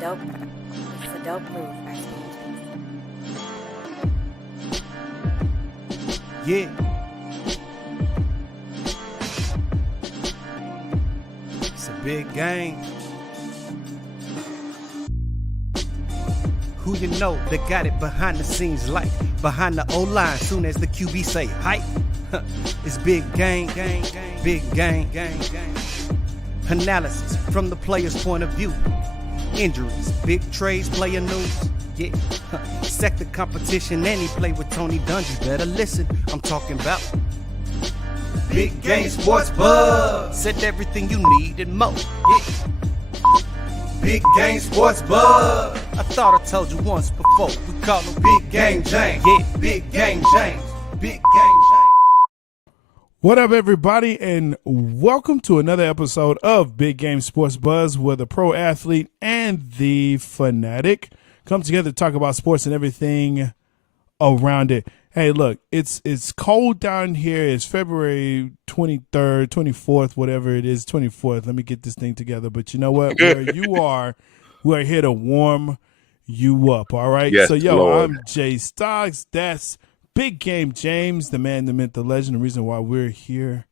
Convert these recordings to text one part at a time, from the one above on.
dope. It's a dope move, backstage. Yeah. It's a big game. Who you know that got it behind the scenes like behind the O-line soon as the QB say hype. It's big game, big game. Analysis from the player's point of view. Injuries, big trades, player news. Yeah, sector competition, and he play with Tony Dungy. Better listen, I'm talking about Big Game Sports Buzz. Said everything you need and more. Yeah. Big Game Sports Buzz. I thought I told you once before. We call him Big Game James. Yeah, Big Game James. Big Game James. What up, everybody, and welcome to another episode of Big Game Sports Buzz, where the pro athlete and the fanatic come together to talk about sports and everything around it. Hey, look, it's cold down here. It's February 23rd, 24th, whatever it is, 24th. Let me get this thing together. But you know what? Where you are, we're here to warm you up, all right? Yes, so, yo, Lord. I'm Jay Stocks. That's Big Game James, the man, the myth, the legend, the reason why we're here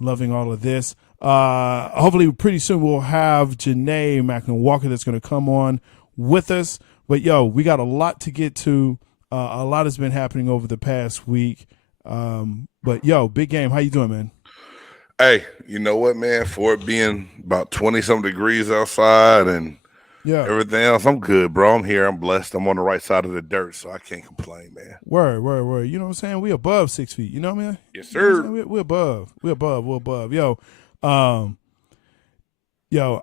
loving all of this. Hopefully pretty soon we'll have Janae Macklin-Walker that's going to come on with us. But, yo, we got a lot to get to. A lot has been happening over the past week. But, yo, Big Game, how you doing, man? Hey, you know what, man? For it being about 20-some degrees outside and everything else, I'm good, bro. I'm here. I'm blessed. I'm on the right side of the dirt, so I can't complain, man. Word. You know what I'm saying? We above 6 feet. You know what I mean? Yes, sir. You know we're above. We're above. Yo,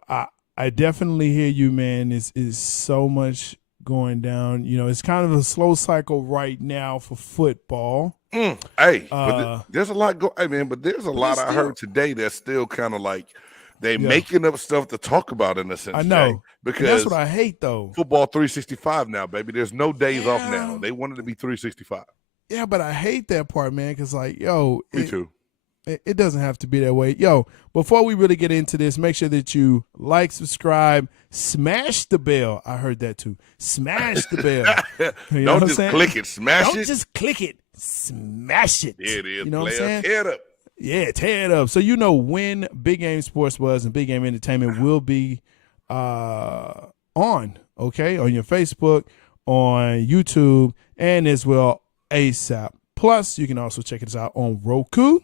I definitely hear you, man. Is so much going down. You know, it's kind of a slow cycle right now for football. Hey, but there's a lot Hey, man, but there's a lot I heard today that's still kind of like they making up stuff to talk about in a sense. I know. Jay, because that's what I hate, though. Football 365 now, baby. There's no days off now. They wanted to be 365. Yeah, but I hate that part, man, because, like, yo. Me too. It doesn't have to be that way. Yo, before we really get into this, make sure that you like, subscribe, smash the bell. I heard that too. Smash the bell. You know Don't just click it, smash it. Don't just click it, smash it. There it is. You know what I'm saying? Tear it up. Yeah, tear it up. So you know when Big Game Sports Buzz and Big Game Entertainment will be on, okay? On your Facebook, on YouTube, and as well ASAP. Plus, you can also check us out on Roku,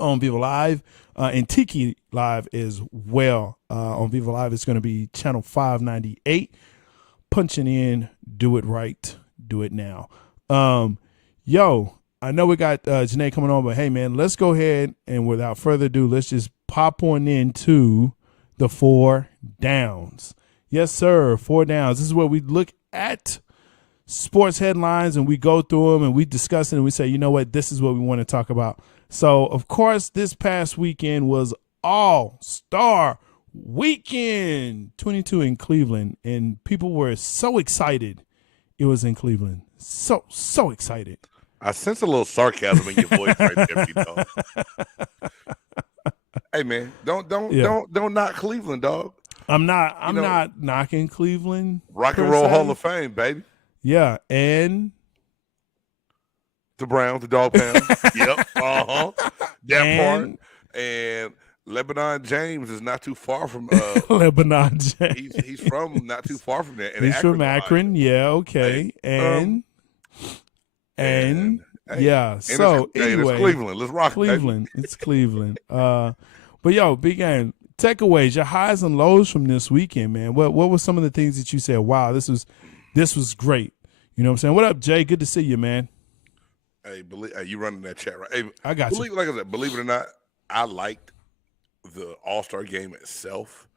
on Viva Live, and Tiki Live as well. On Viva Live, it's going to be channel 598. Punching in, do it right, do it now. Yo, I know we got Janae coming on, but hey, man, let's go ahead and without further ado, let's just pop on into the 4 downs. Yes, sir, 4 downs. This is where we look at sports headlines and we go through them and we discuss it and we say, you know what, this is what we want to talk about. So, of course, this past weekend was All-Star Weekend 22 in Cleveland, and people were so excited it was in Cleveland. So excited. I sense a little sarcasm in your voice right there, you know. Hey, man, don't knock Cleveland, dog. I'm not knocking Cleveland. Rock and Roll Hall of Fame, baby. Yeah, and the Browns, the Dog Pound. Yep. That part. And Lebanon James is not too far from Lebanon James. He's from not too far from there. He's from Akron. Yeah, okay. Hey, yeah. So anyway, it's Cleveland. Let's rock Cleveland. Baby. It's Cleveland. But yo, Big Game, takeaways, your highs and lows from this weekend, man. What were some of the things that you said, wow, this was great. You know what I'm saying? What up, Jay? Good to see you, man. Hey, you running that chat, right? Hey, I got you. Like I said, believe it or not, I liked the All-Star game itself.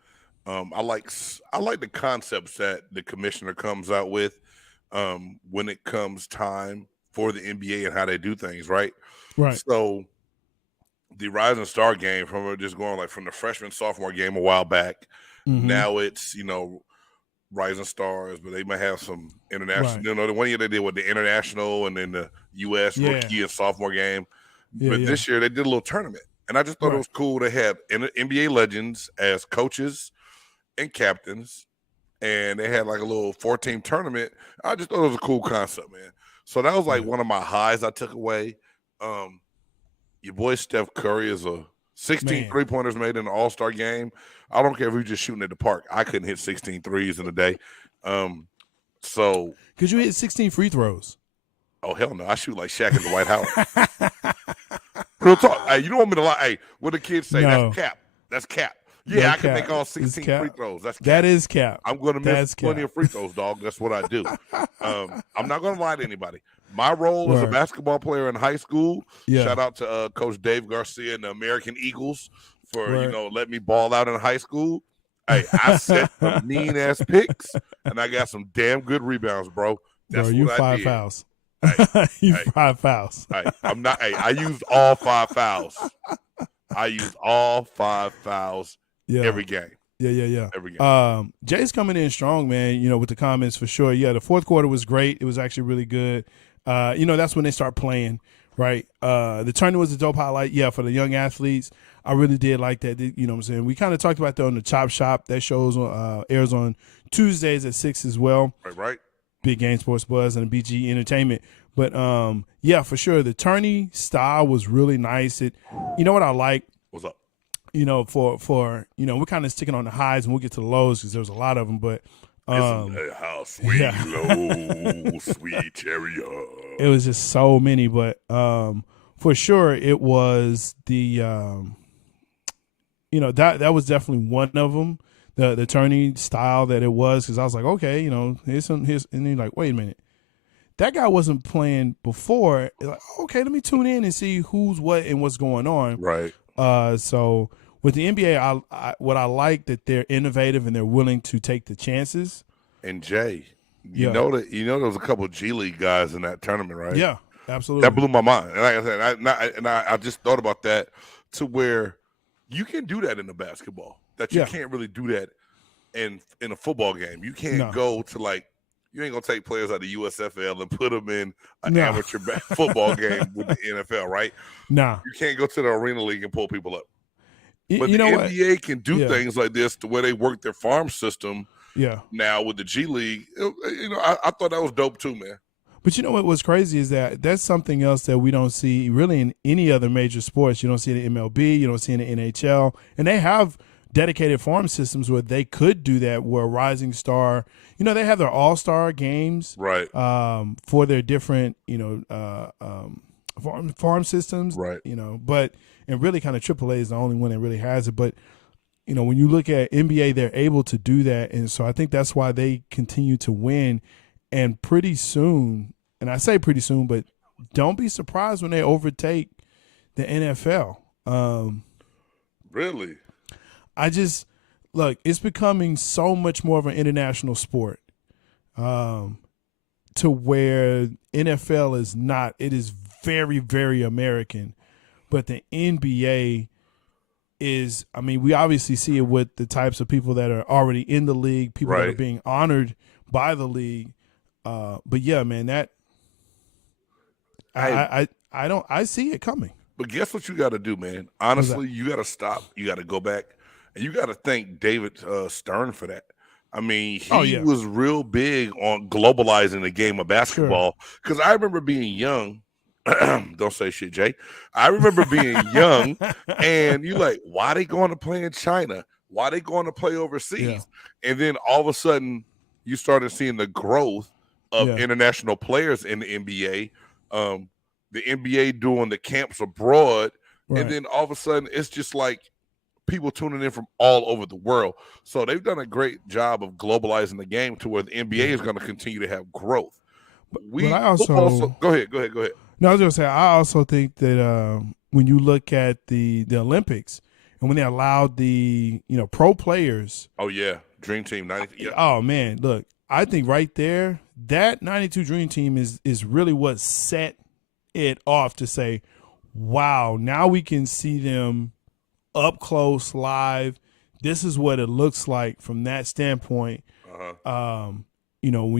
I like the concepts that the commissioner comes out with when it comes time for the NBA and how they do things, right? Right. So the Rising Star game from just going like from the freshman sophomore game a while back, now it's Rising Stars, but they might have some international. Right. You know, the one year they did with the international and then the U.S. rookie and sophomore game. But this year they did a little tournament, and I just thought it was cool to have NBA legends as coaches and captains, and they had like a little 4-team tournament. I just thought it was a cool concept, man. So that was like one of my highs I took away. Your boy Steph Curry is a 16 3-pointers made in an all-star game. I don't care if you're just shooting at the park. I couldn't hit 16 threes in a day. So could you hit 16 free throws? Oh, hell no. I shoot like Shaq at the White House. Real talk. Hey, you don't want me to lie. Hey, what the kids say, that's cap. That's cap. Yeah, I can make all 16 free throws. That's cap. That is cap. I'm going to miss plenty of free throws, dog. That's what I do. I'm not going to lie to anybody. My role as a basketball player in high school, shout out to Coach Dave Garcia and the American Eagles for, letting me ball out in high school. Hey, I set some mean-ass picks, and I got some damn good rebounds, bro. That's you what 5 did. fouls. Hey, 5 fouls. Hey, I'm not. Hey, I used all 5 fouls. I used all 5 fouls every game. Yeah. Every game. Jay's coming in strong, man. With the comments for sure. Yeah, the fourth quarter was great. It was actually really good. That's when they start playing, right? The tournament was a dope highlight. Yeah, for the young athletes, I really did like that. You know what I'm saying? We kind of talked about that on the Chop Shop. That shows airs on Tuesdays at 6 as well. Right. Big Game Sports Buzz and BG Entertainment. But for sure, the tourney style was really nice. You know what I like? What's up? For we're kind of sticking on the highs and we'll get to the lows because there's a lot of them. But how sweet, low, sweet cherry. It was just so many. But for sure, it was the that was definitely one of them. The tourney style that it was, because I was like, okay, here's and then like, wait a minute, that guy wasn't playing before. Like, okay, let me tune in and see who's what and what's going on. Right. So with the NBA, what I like that they're innovative and they're willing to take the chances. And Jay, you know there was a couple of G League guys in that tournament, right? Yeah, absolutely. That blew my mind. And like I said, I just thought about that to where you can do that in the basketball. That you can't really do that in a football game. You can't go to you ain't gonna take players out of the USFL and put them in an amateur football game with the NFL, right? Nah, you can't go to the Arena League and pull people up. But the NBA can do things like this, the way they work their farm system. Yeah. Now with the G League, I thought that was dope too, man. But what was crazy is that's something else that we don't see really in any other major sports. You don't see it in MLB, you don't see it in the NHL, and they have dedicated farm systems where they could do that, where a rising star, they have their all-star games, right, for their different, farm systems, right, and really kind of AAA is the only one that really has it. But, when you look at NBA, they're able to do that. And so I think that's why they continue to win. And pretty soon, and I say pretty soon, but don't be surprised when they overtake the NFL. Really? It's becoming so much more of an international sport, to where NFL is not. It is very, very American, but the NBA is, we obviously see it with the types of people that are already in the league, people that are being honored by the league. But yeah, man, that I see it coming. But guess what you got to do, man? Honestly, you got to stop. You got to go back. And you got to thank David Stern for that. He was real big on globalizing the game of basketball. Because I remember being young. Don't say shit, Jay. I remember being young, and you like, why they going to play in China? Why they going to play overseas? Yeah. And then all of a sudden, you started seeing the growth of international players in the NBA. The NBA doing the camps abroad, and then all of a sudden, it's just like people tuning in from all over the world. So they've done a great job of globalizing the game to where the NBA is going to continue to have growth. But I also go ahead. No, I was going to say, I also think that when you look at the Olympics and when they allowed the pro players. Oh yeah, Dream Team 92. Yeah. Oh man, look, I think right there that 92 Dream Team is really what set it off to say, wow, now we can see them up close, live. This is what it looks like from that standpoint. When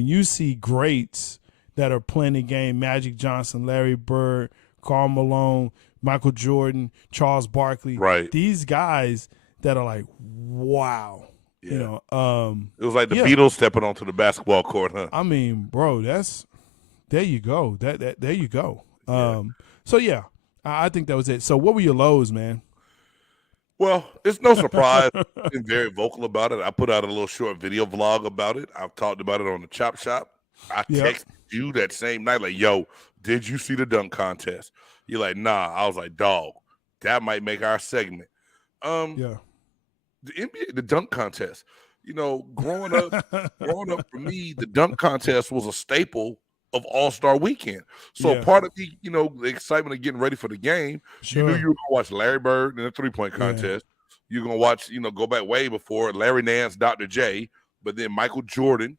you see greats that are playing the game, Magic Johnson, Larry Bird, Karl Malone, Michael Jordan, Charles Barkley, right? These guys that are like, wow, Yeah. You know, it was like the Beatles stepping onto the basketball court, huh? I mean, bro, there you go. There you go. So yeah, I think that was it. So what were your lows, man? Well, it's no surprise. I've been very vocal about it. I put out a little short video vlog about it. I've talked about it on the Chop Shop. I texted you that same night, like, yo, did you see the dunk contest? You're like, nah. I was like, dog, that might make our segment. The NBA, the dunk contest. You know, growing up for me, the dunk contest was a staple of All-Star Weekend. So part of the, you know, the excitement of getting ready for the game, you knew you were gonna watch Larry Bird in the 3-point contest. You're gonna watch, you know, go back way before Larry Nance, Dr. J, but then Michael Jordan,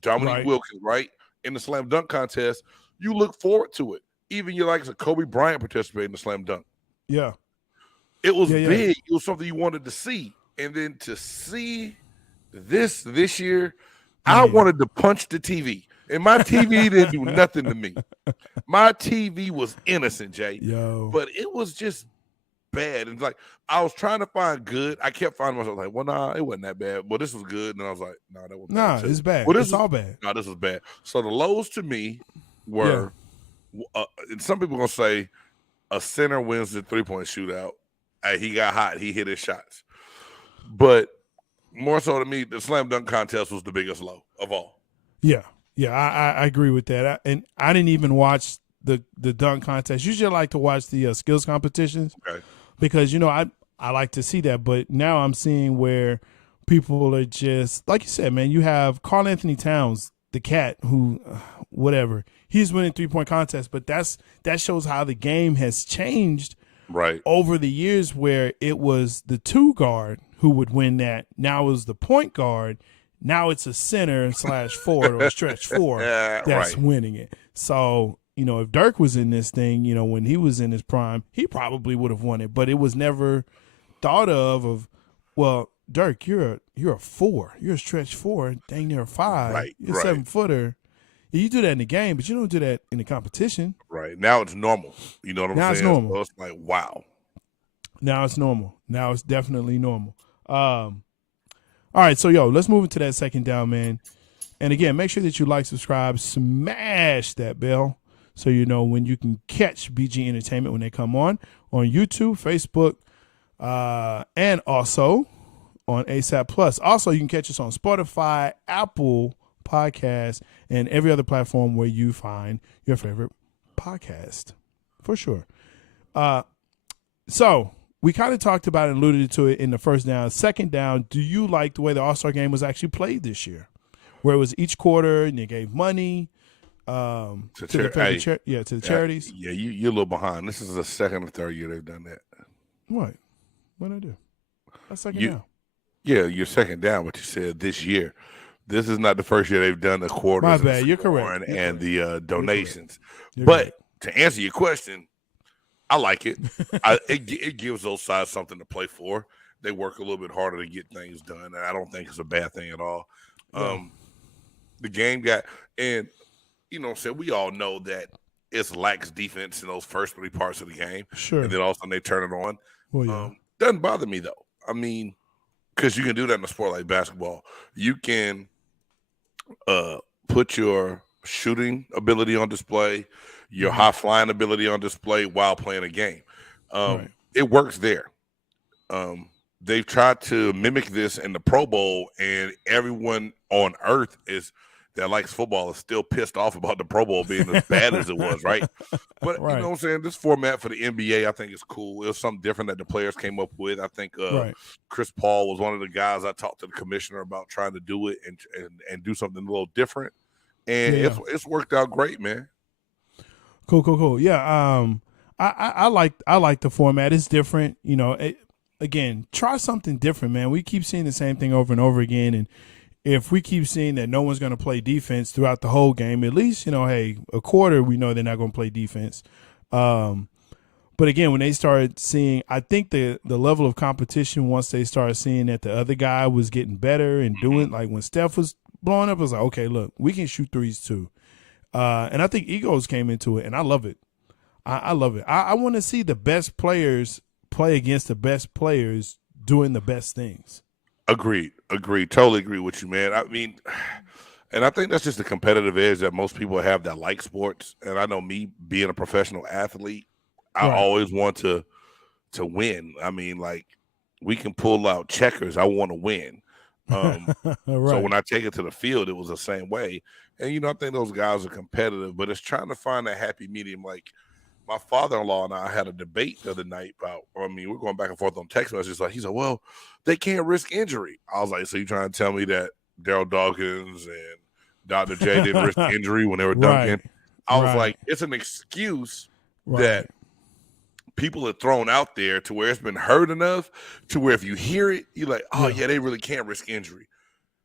Dominique Wilkins, right? In the slam dunk contest, you look forward to it. Even you like a Kobe Bryant participating in the slam dunk. Yeah. It was big. It was something you wanted to see. And then to see this year, I wanted to punch the TV. And my TV didn't do nothing to me. My TV was innocent, Jay. But it was just bad. And like, I was trying to find good. I kept finding myself like, well, nah, it wasn't that bad. But this was good. And I was like, nah, that was bad. It's bad. Well, it's all bad. No, this was bad. So the lows to me were, and some people going to say, a center wins the 3-point shootout. He got hot. He hit his shots. But more so to me, the slam dunk contest was the biggest low of all. Yeah, I agree with that. And I didn't even watch the dunk contest. Usually I like to watch the skills competitions because, you know, I like to see that. But now I'm seeing where people are just, like you said, man, you have Karl Anthony Towns, the cat who, whatever, he's winning 3-point contests. But that shows how the game has changed over the years, where it was the 2 guard who would win that. Now it was the point guard. Now it's a center / forward or stretch 4 that's winning it. So, you know, if Dirk was in this thing, you know, when he was in his prime, he probably would have won it. But it was never thought of, well, Dirk, you're a 4. You're a stretch 4, dang near a 5. You're a 7-footer. You do that in the game, but you don't do that in the competition. Right. Now it's normal. You know what I'm saying? Now it's normal. So it's like, wow. Now it's normal. Now it's definitely normal. All right, so, let's move into that second down, man. And, again, make sure that you like, subscribe, smash that bell so you know when you can catch BG Entertainment when they come on YouTube, Facebook, and also on ASAP Plus. Also, you can catch us on Spotify, Apple Podcasts, and every other platform where you find your favorite podcast, for sure. So we kind of talked about and alluded to it in the first down. Second down, do you like the way the All-Star game was actually played this year, where it was each quarter and they gave money to the charities? Yeah, you're a little behind. This is the second or third year they've done that. What? What did I do? That's second down. Yeah, you're second down, but you said this year. This is not the first year they've done the quarters. My bad. You're correct. And the donations. But to answer your question, I like it. It gives those sides something to play for. They work a little bit harder to get things done, and I don't think it's a bad thing at all. The game got – and, you know what I'm saying, we all know that it's lacks defense in those first 3 parts of the game. Sure. And then all of a sudden they turn it on. Well, doesn't bother me, though. I mean, because you can do that in a sport like basketball. You can put your shooting ability on display, your high-flying ability on display while playing a game. It works there. They've tried to mimic this in the Pro Bowl, and everyone on earth that likes football is still pissed off about the Pro Bowl being as bad as it was, right? But you know what I'm saying? This format for the NBA, I think, is cool. It was something different that the players came up with. I think Chris Paul was one of the guys I talked to the commissioner about trying to do it and do something a little different. And it's worked out great, man. Cool. Yeah, I like the format. It's different. You know, again, try something different, man. We keep seeing the same thing over and over again, and if we keep seeing that no one's going to play defense throughout the whole game, at least, you know, hey, a quarter we know they're not going to play defense. But again, when they started seeing, I think the level of competition, once they started seeing that the other guy was getting better and doing, like when Steph was blowing up, it was like, okay, look, we can shoot threes too. And I think egos came into it, and I love it. I love it. I want to see the best players play against the best players doing the best things. Agreed. Totally agree with you, man. I mean, and I think that's just the competitive edge that most people have that like sports. And I know me being a professional athlete, I Right. always want to win. I mean, like we can pull out checkers. I want to win. So Right. when I take it to the field, it was the same way. And I think those guys are competitive, but it's trying to find that happy medium. Like my father-in-law and I had a debate the other night about. I mean, we're going back and forth on text messages. Like he said, "Well, they can't risk injury." I was like, "So you trying to tell me that Daryl Dawkins and Dr. J didn't risk injury when they were dunking?" Right. I was Right. like, "It's an excuse Right. that people are thrown out there to where it's been heard enough to where if you hear it, you're like, oh yeah, they really can't risk injury.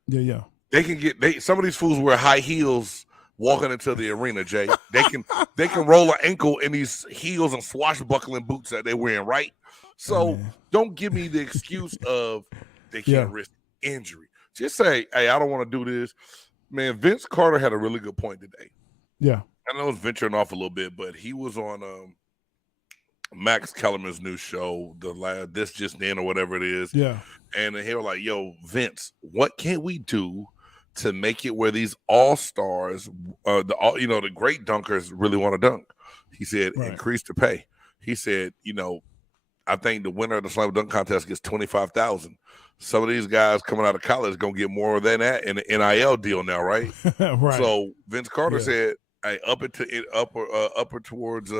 Yeah. They can get some of these fools wear high heels walking into the arena, Jay. They can roll an ankle in these heels and swashbuckling boots that they're wearing, right? So don't give me the excuse of they can't risk injury. Just say, hey, I don't want to do this. Man, Vince Carter had a really good point today. Yeah. I know it's venturing off a little bit, but he was on Max Kellerman's new show, This Just In or whatever it is. Yeah. And they were like, yo, Vince, what can we do to make it where these all-stars, the great dunkers really want to dunk? He said, increase the pay. He said, I think the winner of the slam dunk contest gets $25,000. Some of these guys coming out of college going to get more than that in the NIL deal now, right? Right. So Vince Carter said, hey, upper towards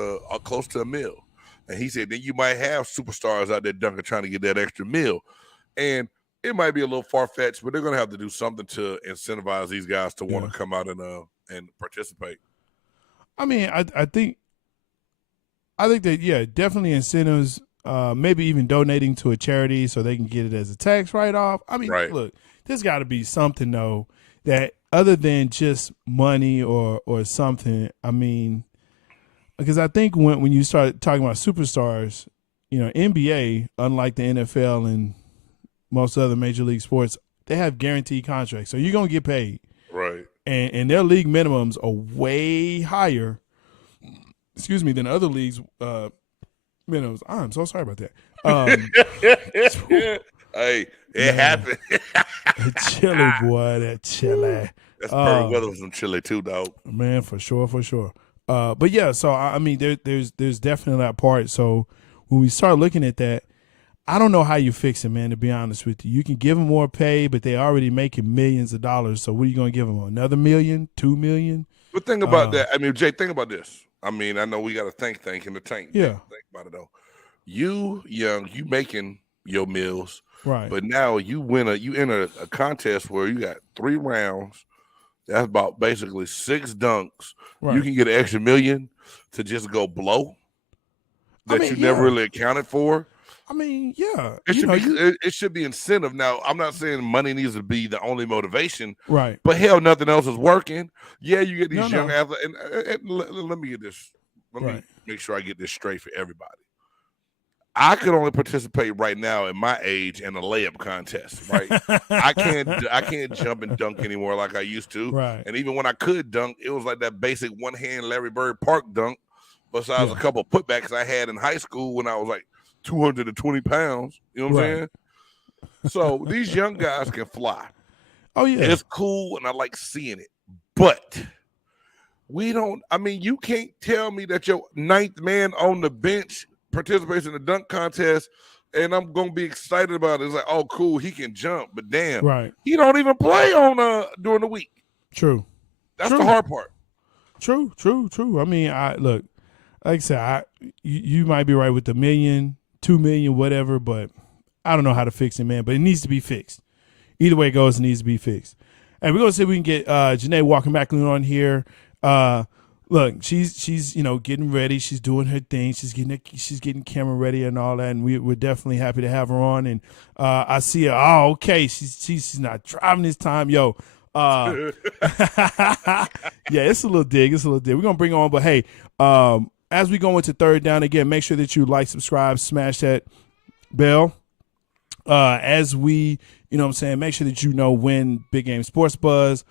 close to $1 million. And he said, then you might have superstars out there dunking trying to get that extra $1 million. And it might be a little far-fetched, but they're going to have to do something to incentivize these guys to want to come out and participate. I mean, I think that, definitely incentives, maybe even donating to a charity so they can get it as a tax write-off. I mean, look, there's got to be something, though, that other than just money or something, I mean, because I think when you start talking about superstars, NBA, unlike the NFL and most other major league sports, they have guaranteed contracts. So you're going to get paid. Right. And their league minimums are way higher, than other leagues' minimums. I'm so sorry about that. Hey, it happened. Chili, boy, that chili. That's perfect weather for some chili too, dog. Man, for sure. But yeah, so I mean, there's definitely that part. So when we start looking at that, I don't know how you fix it, man. To be honest with you, you can give them more pay, but they already making millions of dollars. So what are you going to give them? Another $1 million, $2 million? But think about that. I mean, Jay, think about this. I mean, I know we got to think in the tank. Yeah. Think about it though. You young, you making your meals, right? But now you enter a contest where you got 3 rounds. That's about basically 6 dunks. Right. You can get an extra $1 million to just go blow that you never really accounted for. I mean, yeah. It should be incentive. Now, I'm not saying money needs to be the only motivation. Right. But hell, nothing else is working. Yeah, you get these young athletes. And let me get this. Let me make sure I get this straight for everybody. I could only participate right now at my age in a layup contest, right? I can't jump and dunk anymore like I used to. Right. And even when I could dunk, it was like that basic one-hand Larry Bird Park dunk, besides a couple of putbacks I had in high school when I was like 220 pounds. You know what I'm saying? So these young guys can fly. Oh, yeah. It's cool, and I like seeing it. But you can't tell me that your 9th man on the bench participates in the dunk contest and I'm gonna be excited about it. It's like, oh cool, he can jump, but damn, he don't even play on during the week. True. That's the hard part. True. I mean, like I said, you might be right with the $1 million, $2 million, whatever, but I don't know how to fix it, man. But it needs to be fixed. Either way it goes, it needs to be fixed. And we're gonna see if we can get Janae Walker Macklin on here. Look, she's getting ready. She's doing her thing. She's getting camera ready and all that. And we're definitely happy to have her on. And I see her. Oh, okay. She's not driving this time, yo. Yeah, it's a little dig. We're gonna bring her on, but hey, as we go into third down again, make sure that you like, subscribe, smash that bell. As we, make sure that when Big Game Sports Buzz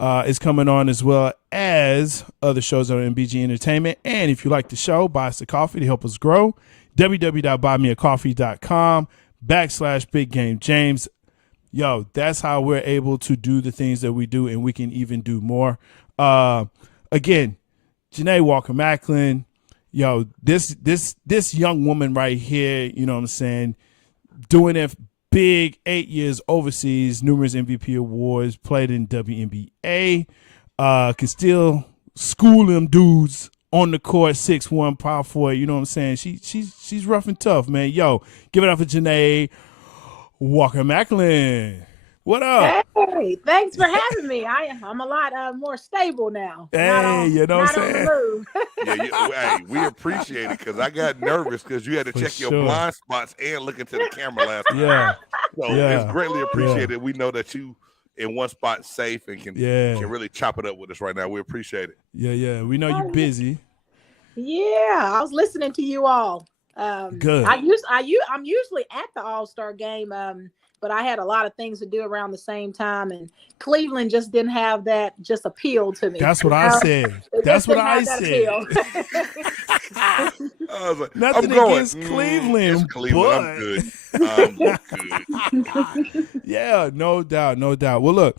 is coming on, as well as other shows on MBG Entertainment. And if you like the show, buy us a coffee to help us grow. www.buymeacoffee.com/Big Game James. yo, that's how we're able to do the things that we do, and we can even do more. Again, Janae Walker-Macklin, yo, this young woman right here, you know what I'm saying, doing it big, 8 years overseas, numerous MVP awards, played in WNBA, can still school them dudes on the court, 6'1", power forward, you know what I'm saying? She's rough and tough, man. Yo, give it up for Janae Walker-Macklin. What up? Hey, thanks for having me. I'm a lot more stable now. Hey, you know what I'm saying? Hey, we appreciate it because I got nervous because you had to check your blind spots and look into the camera last time. Yeah. So it's greatly appreciated. We know that you in one spot safe and can really chop it up with us right now. We appreciate it. Yeah. We know you're busy. Yeah, I was listening to you all. Good. I'm usually at the All-Star game, but I had a lot of things to do around the same time, and Cleveland just didn't have that just appeal to me. That's what I said. That's what I said. I was like, Nothing against Cleveland, it's Cleveland. I'm good. Yeah, no doubt. Well, look,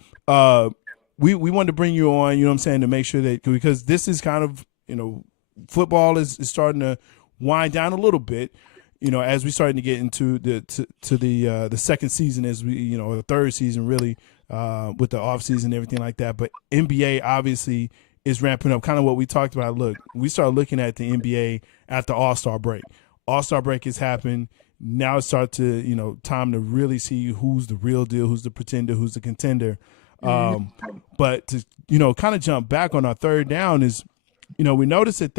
we wanted to bring you on, you know what I'm saying, to make sure that, because this is kind of, you know, football is starting to wind down a little bit, you know, as we starting to get into the second season, as we, you know, the third season really, with the off season and everything like that. But NBA obviously is ramping up, kind of what we talked about. Look, we started looking at the NBA at the All-Star break. All-Star break has happened. Now it's time to really see who's the real deal, who's the pretender, who's the contender. But to, you know, kind of jump back on our third down is, you know, we noticed that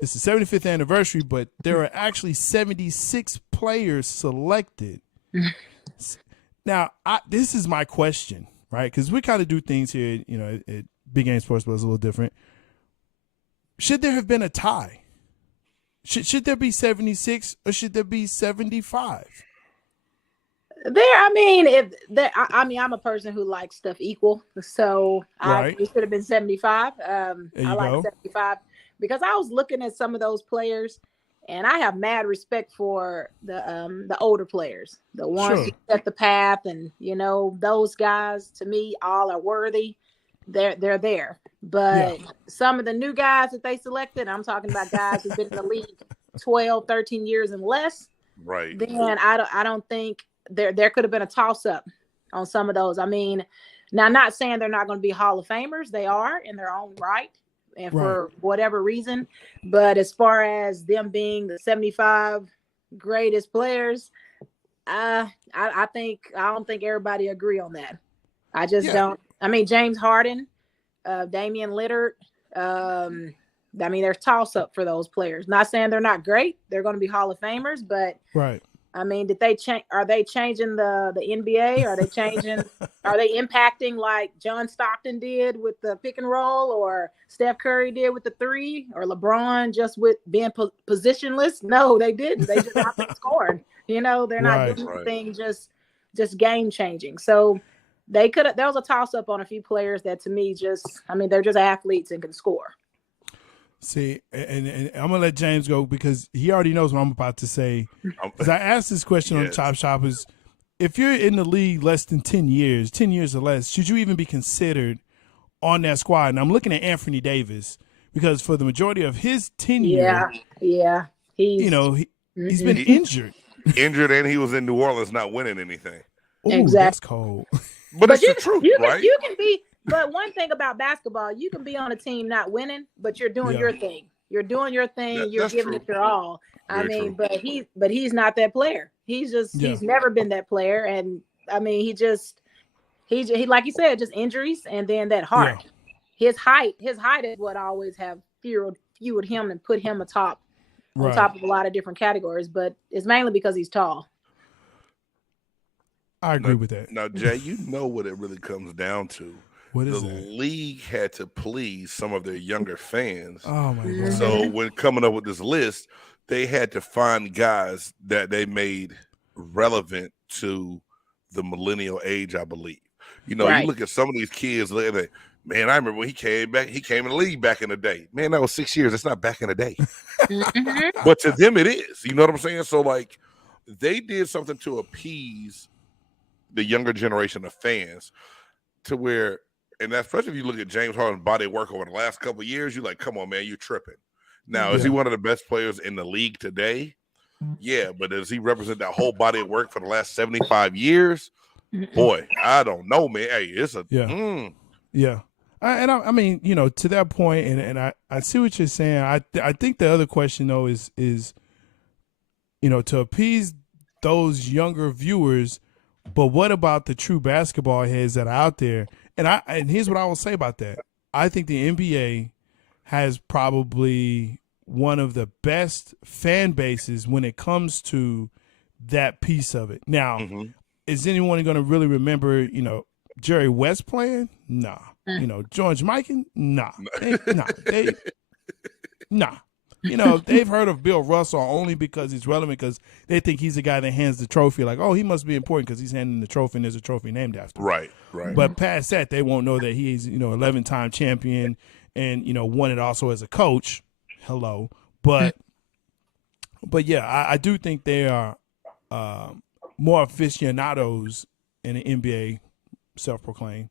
it's the 75th anniversary, but there are actually 76 players selected. Now, this is my question, right? Because we kind of do things here, you know, at Big Game Sports, but it's a little different. Should there have been a tie? Should there be 76 or should there be 75? I'm a person who likes stuff equal, so it should have been 75. I like 75 because I was looking at some of those players, and I have mad respect for the older players, the ones who set the path, and you know those guys. To me, all are worthy. They're there, but some of the new guys that they selected, I'm talking about guys who've been in the league 12, 13 years and less. Right. Then I don't think. There could have been a toss-up on some of those. I mean, now not saying they're not going to be Hall of Famers. They are in their own right and for whatever reason. But as far as them being the 75 greatest players, I don't think everybody agree on that. I just don't. I mean, James Harden, Damian Lillard, there's toss-up for those players. Not saying they're not great. They're going to be Hall of Famers, but I mean, did they change? Are they changing the NBA? Are they changing? Are they impacting like John Stockton did with the pick and roll, or Steph Curry did with the three, or LeBron just with being positionless? No, they didn't. They just not scoring. You know, they're not doing anything just game changing. So they could have. There was a toss up on a few players that to me they're just athletes and can score. See, and I'm going to let James go because he already knows what I'm about to say. Because I asked this question on Chop Shoppers. If you're in the league less than 10 years or less, should you even be considered on that squad? And I'm looking at Anthony Davis because for the majority of his tenure, he's been injured. Injured, and he was in New Orleans not winning anything. Ooh, exactly. That's cold. But it's the truth, right? You can be. But one thing about basketball, you can be on a team not winning, but you're doing your thing. You're doing your thing. You're giving it your all. Very true. But he's not that player. He's never been that player. And I mean, he like you said, just injuries and then that heart. Yeah. His height is what always have fueled him and put him on top of a lot of different categories. But it's mainly because he's tall. I agree with that. Now, Jay, you know what it really comes down to. What is the that? league had to please some of their younger fans. Oh my God. So when coming up with this list, they had to find guys that they made relevant to the millennial age, I believe. You know, you look at some of these kids, man, I remember when he came in the league back in the day. Man, that was 6 years. It's not back in the day. But to them it is. You know what I'm saying? So like they did something to appease the younger generation of fans to where, and especially if you look at James Harden's body of work over the last couple of years, you're like, come on, man, you're tripping. Now, is he one of the best players in the league today? Yeah, but does he represent that whole body of work for the last 75 years? Boy, I don't know, man. Hey, it's a yeah. I mean, you know, to that point, and I see what you're saying. I think the other question though is you know, to appease those younger viewers, but what about the true basketball heads that are out there? And here's what I will say about that. I think the NBA has probably one of the best fan bases when it comes to that piece of it. Now, is anyone going to really remember, you know, Jerry West playing? Nah. You know, George Mikan? Nah. Nah. You know, they've heard of Bill Russell only because he's relevant, because they think he's the guy that hands the trophy. Like, oh, he must be important because he's handing the trophy and there's a trophy named after him. Right. But past that, they won't know that he's, you know, 11-time champion and, you know, won it also as a coach. Hello. But yeah, I do think they are more aficionados in the NBA, self-proclaimed,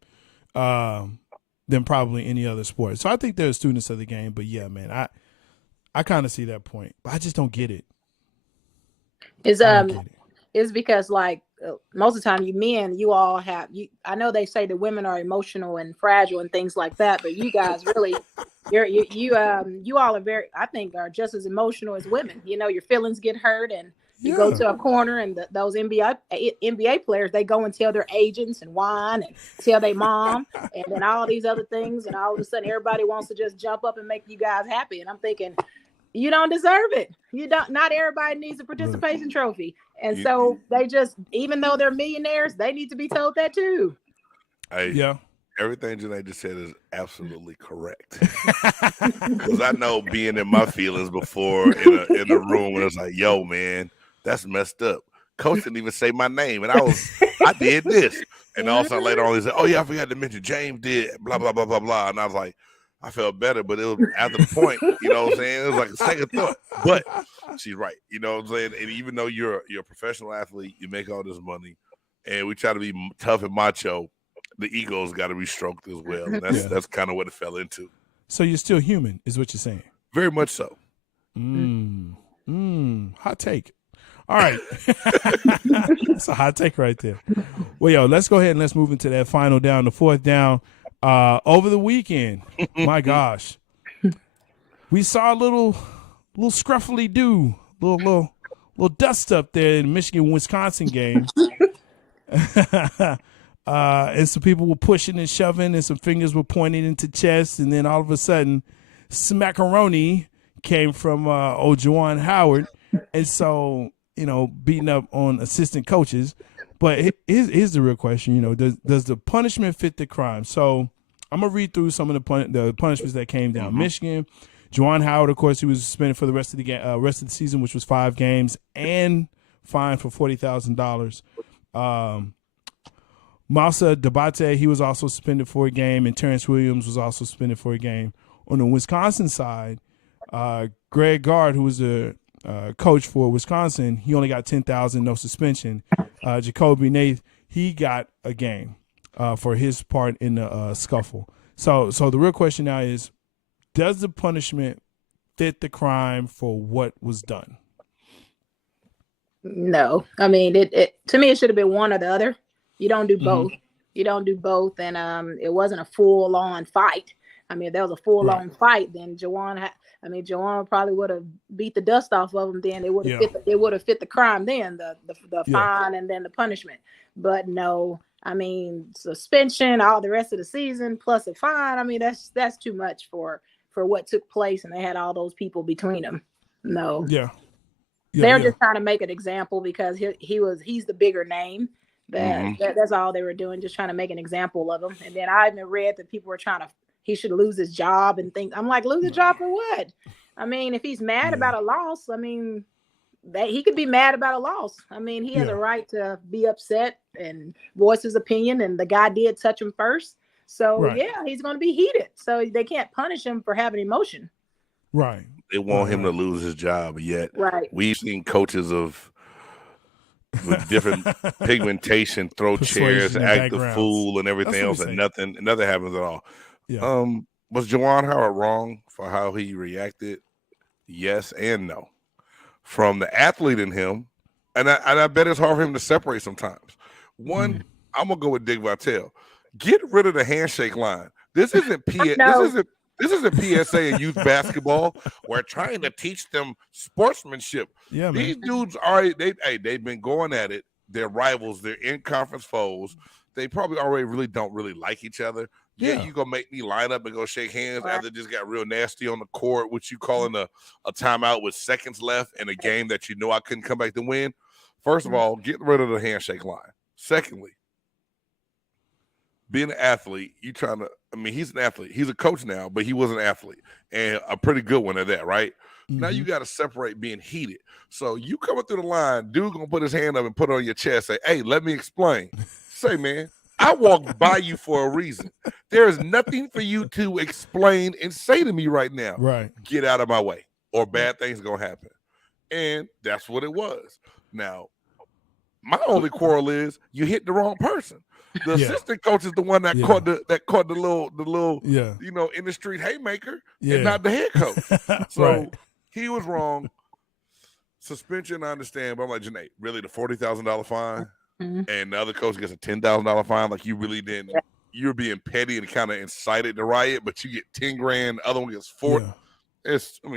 than probably any other sport. So I think they're students of the game. But yeah, man, I kind of see that point, but I just don't get it. It's because like most of the time, you all have I know they say that women are emotional and fragile and things like that, but you guys really, you all are I think are just as emotional as women. You know, your feelings get hurt and you go to a corner, and those NBA players, they go and tell their agents and whine and tell their mom and then all these other things. And all of a sudden everybody wants to just jump up and make you guys happy. And I'm thinking, you don't deserve it. Not everybody needs a participation trophy. And so they just, even though they're millionaires, they need to be told that too. Everything Janae just said is absolutely correct. Because I know being in my feelings before in a room and it's like, yo, man, that's messed up. Coach didn't even say my name, and I did this. And all of a sudden later on, he said, oh, yeah, I forgot to mention James did, blah, blah, blah, blah, blah. And I was like, I felt better, but it was after the point, you know what I'm saying? It was like a second thought. But she's right, you know what I'm saying? And even though you're a professional athlete, you make all this money, and we try to be tough and macho, the ego's got to be stroked as well. And that's kind of what it fell into. So you're still human, is what you're saying? Very much so. Hot take. All right. That's a hot take right there. Well, yo, let's go ahead and let's move into that final down, the fourth down. Over the weekend, my gosh, we saw a little scruffily do, little dust up there in the Michigan-Wisconsin game. And some people were pushing and shoving, and some fingers were pointing into chest, and then all of a sudden, smackaroni came from Juwan Howard, and so, you know, beating up on assistant coaches. But here's the real question, you know, does the punishment fit the crime? So I'm gonna read through some of the punishments that came down. Michigan, Juwan Howard, of course, he was suspended for the rest of the season, which was 5 games, and fined for $40,000. Moussa Dabate, he was also suspended for a game, and Terrence Williams was also suspended for a game. On the Wisconsin side, Greg Gard, who was the coach for Wisconsin, he only got $10,000, no suspension. Jacoby Nath, he got a game for his part in the scuffle. So the real question now is, does the punishment fit the crime for what was done? No. I mean, it to me, it should have been one or the other. You don't do both. You don't do both. And it wasn't a full-on fight. I mean, if there was a full-on fight, then Juwan probably would have beat the dust off of him. Then it would have fit the crime. Then the fine and then the punishment. But no, I mean, suspension all the rest of the season plus a fine. I mean, that's too much for what took place, and they had all those people between them. No. They're just trying to make an example because he's the bigger name. That's all they were doing, just trying to make an example of him. And then I even read that people were he should lose his job and things. I'm like, lose his job for what? I mean, if he's mad about a loss, I mean, that he could be mad about a loss. I mean, he has a right to be upset and voice his opinion. And the guy did touch him first. So he's going to be heated. So they can't punish him for having emotion. Right. They want him to lose his job. Yet we've seen coaches of with different pigmentation, throw chairs, Persuasion and act the backgrounds. fool, and everything That's what else, we and nothing happens at all. Yeah. Was Juwan Howard wrong for how he reacted? Yes and no. From the athlete in him, and I bet it's hard for him to separate sometimes. One, I'm gonna go with Dick Vitale. Get rid of the handshake line. This isn't this isn't PSA and youth basketball. We're trying to teach them sportsmanship. Yeah, man. These dudes they've been going at it. They're rivals. They're in conference foes. They probably already don't really like each other. Yeah, you gonna make me line up and go shake hands after it just got real nasty on the court, which you calling a timeout with seconds left in a game that you know I couldn't come back to win. First of all, get rid of the handshake line. Secondly, being an athlete, he's an athlete. He's a coach now, but he was an athlete and a pretty good one at that, right? Now you got to separate being heated. So you coming through the line, dude gonna put his hand up and put it on your chest, say, hey, let me explain. Say, man, I walked by you for a reason. There is nothing for you to explain and say to me right now. Right. Get out of my way or bad things going to happen. And that's what it was. Now, my only quarrel is you hit the wrong person. The assistant coach is the one that caught the little in the street haymaker and not the head coach. So he was wrong. Suspension, I understand, but I'm like, Janae, really the $40,000 fine? And the other coach gets a $10,000 fine. Like you really didn't. You're being petty and kind of incited the riot, but you get 10 grand. The other one gets 4.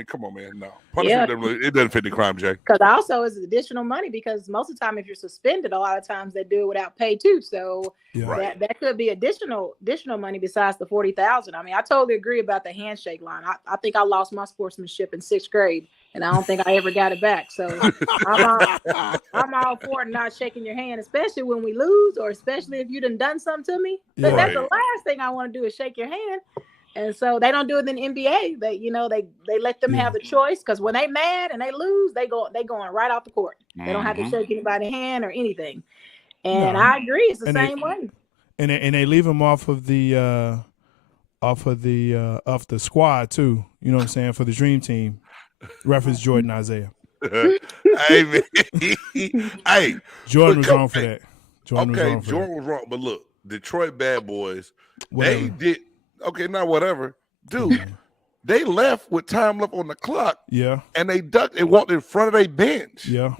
Come on, man. No, punishment it doesn't fit the crime, Jay. Because also it's additional money because most of the time, if you're suspended, a lot of times they do it without pay too. So that could be additional money besides the $40,000. I mean, I totally agree about the handshake line. I think I lost my sportsmanship in 6th grade. And I don't think I ever got it back. So I'm all for not shaking your hand, especially when we lose, or especially if you done something to me. But that's the last thing I want to do is shake your hand. And so they don't do it in the NBA. They let them have the choice because when they mad and they lose, they going right off the court. They don't have to shake anybody's hand or anything. And I agree, it's the same way. And they leave them off the squad too. You know what I'm saying, for the dream team. Reference Jordan Isaiah. Hey, man. Hey, Jordan was wrong for that. Jordan was wrong. But look, Detroit Bad Boys, they did not whatever. Dude, they left with time left on the clock. Yeah. And they ducked and walked in front of their bench. Yeah.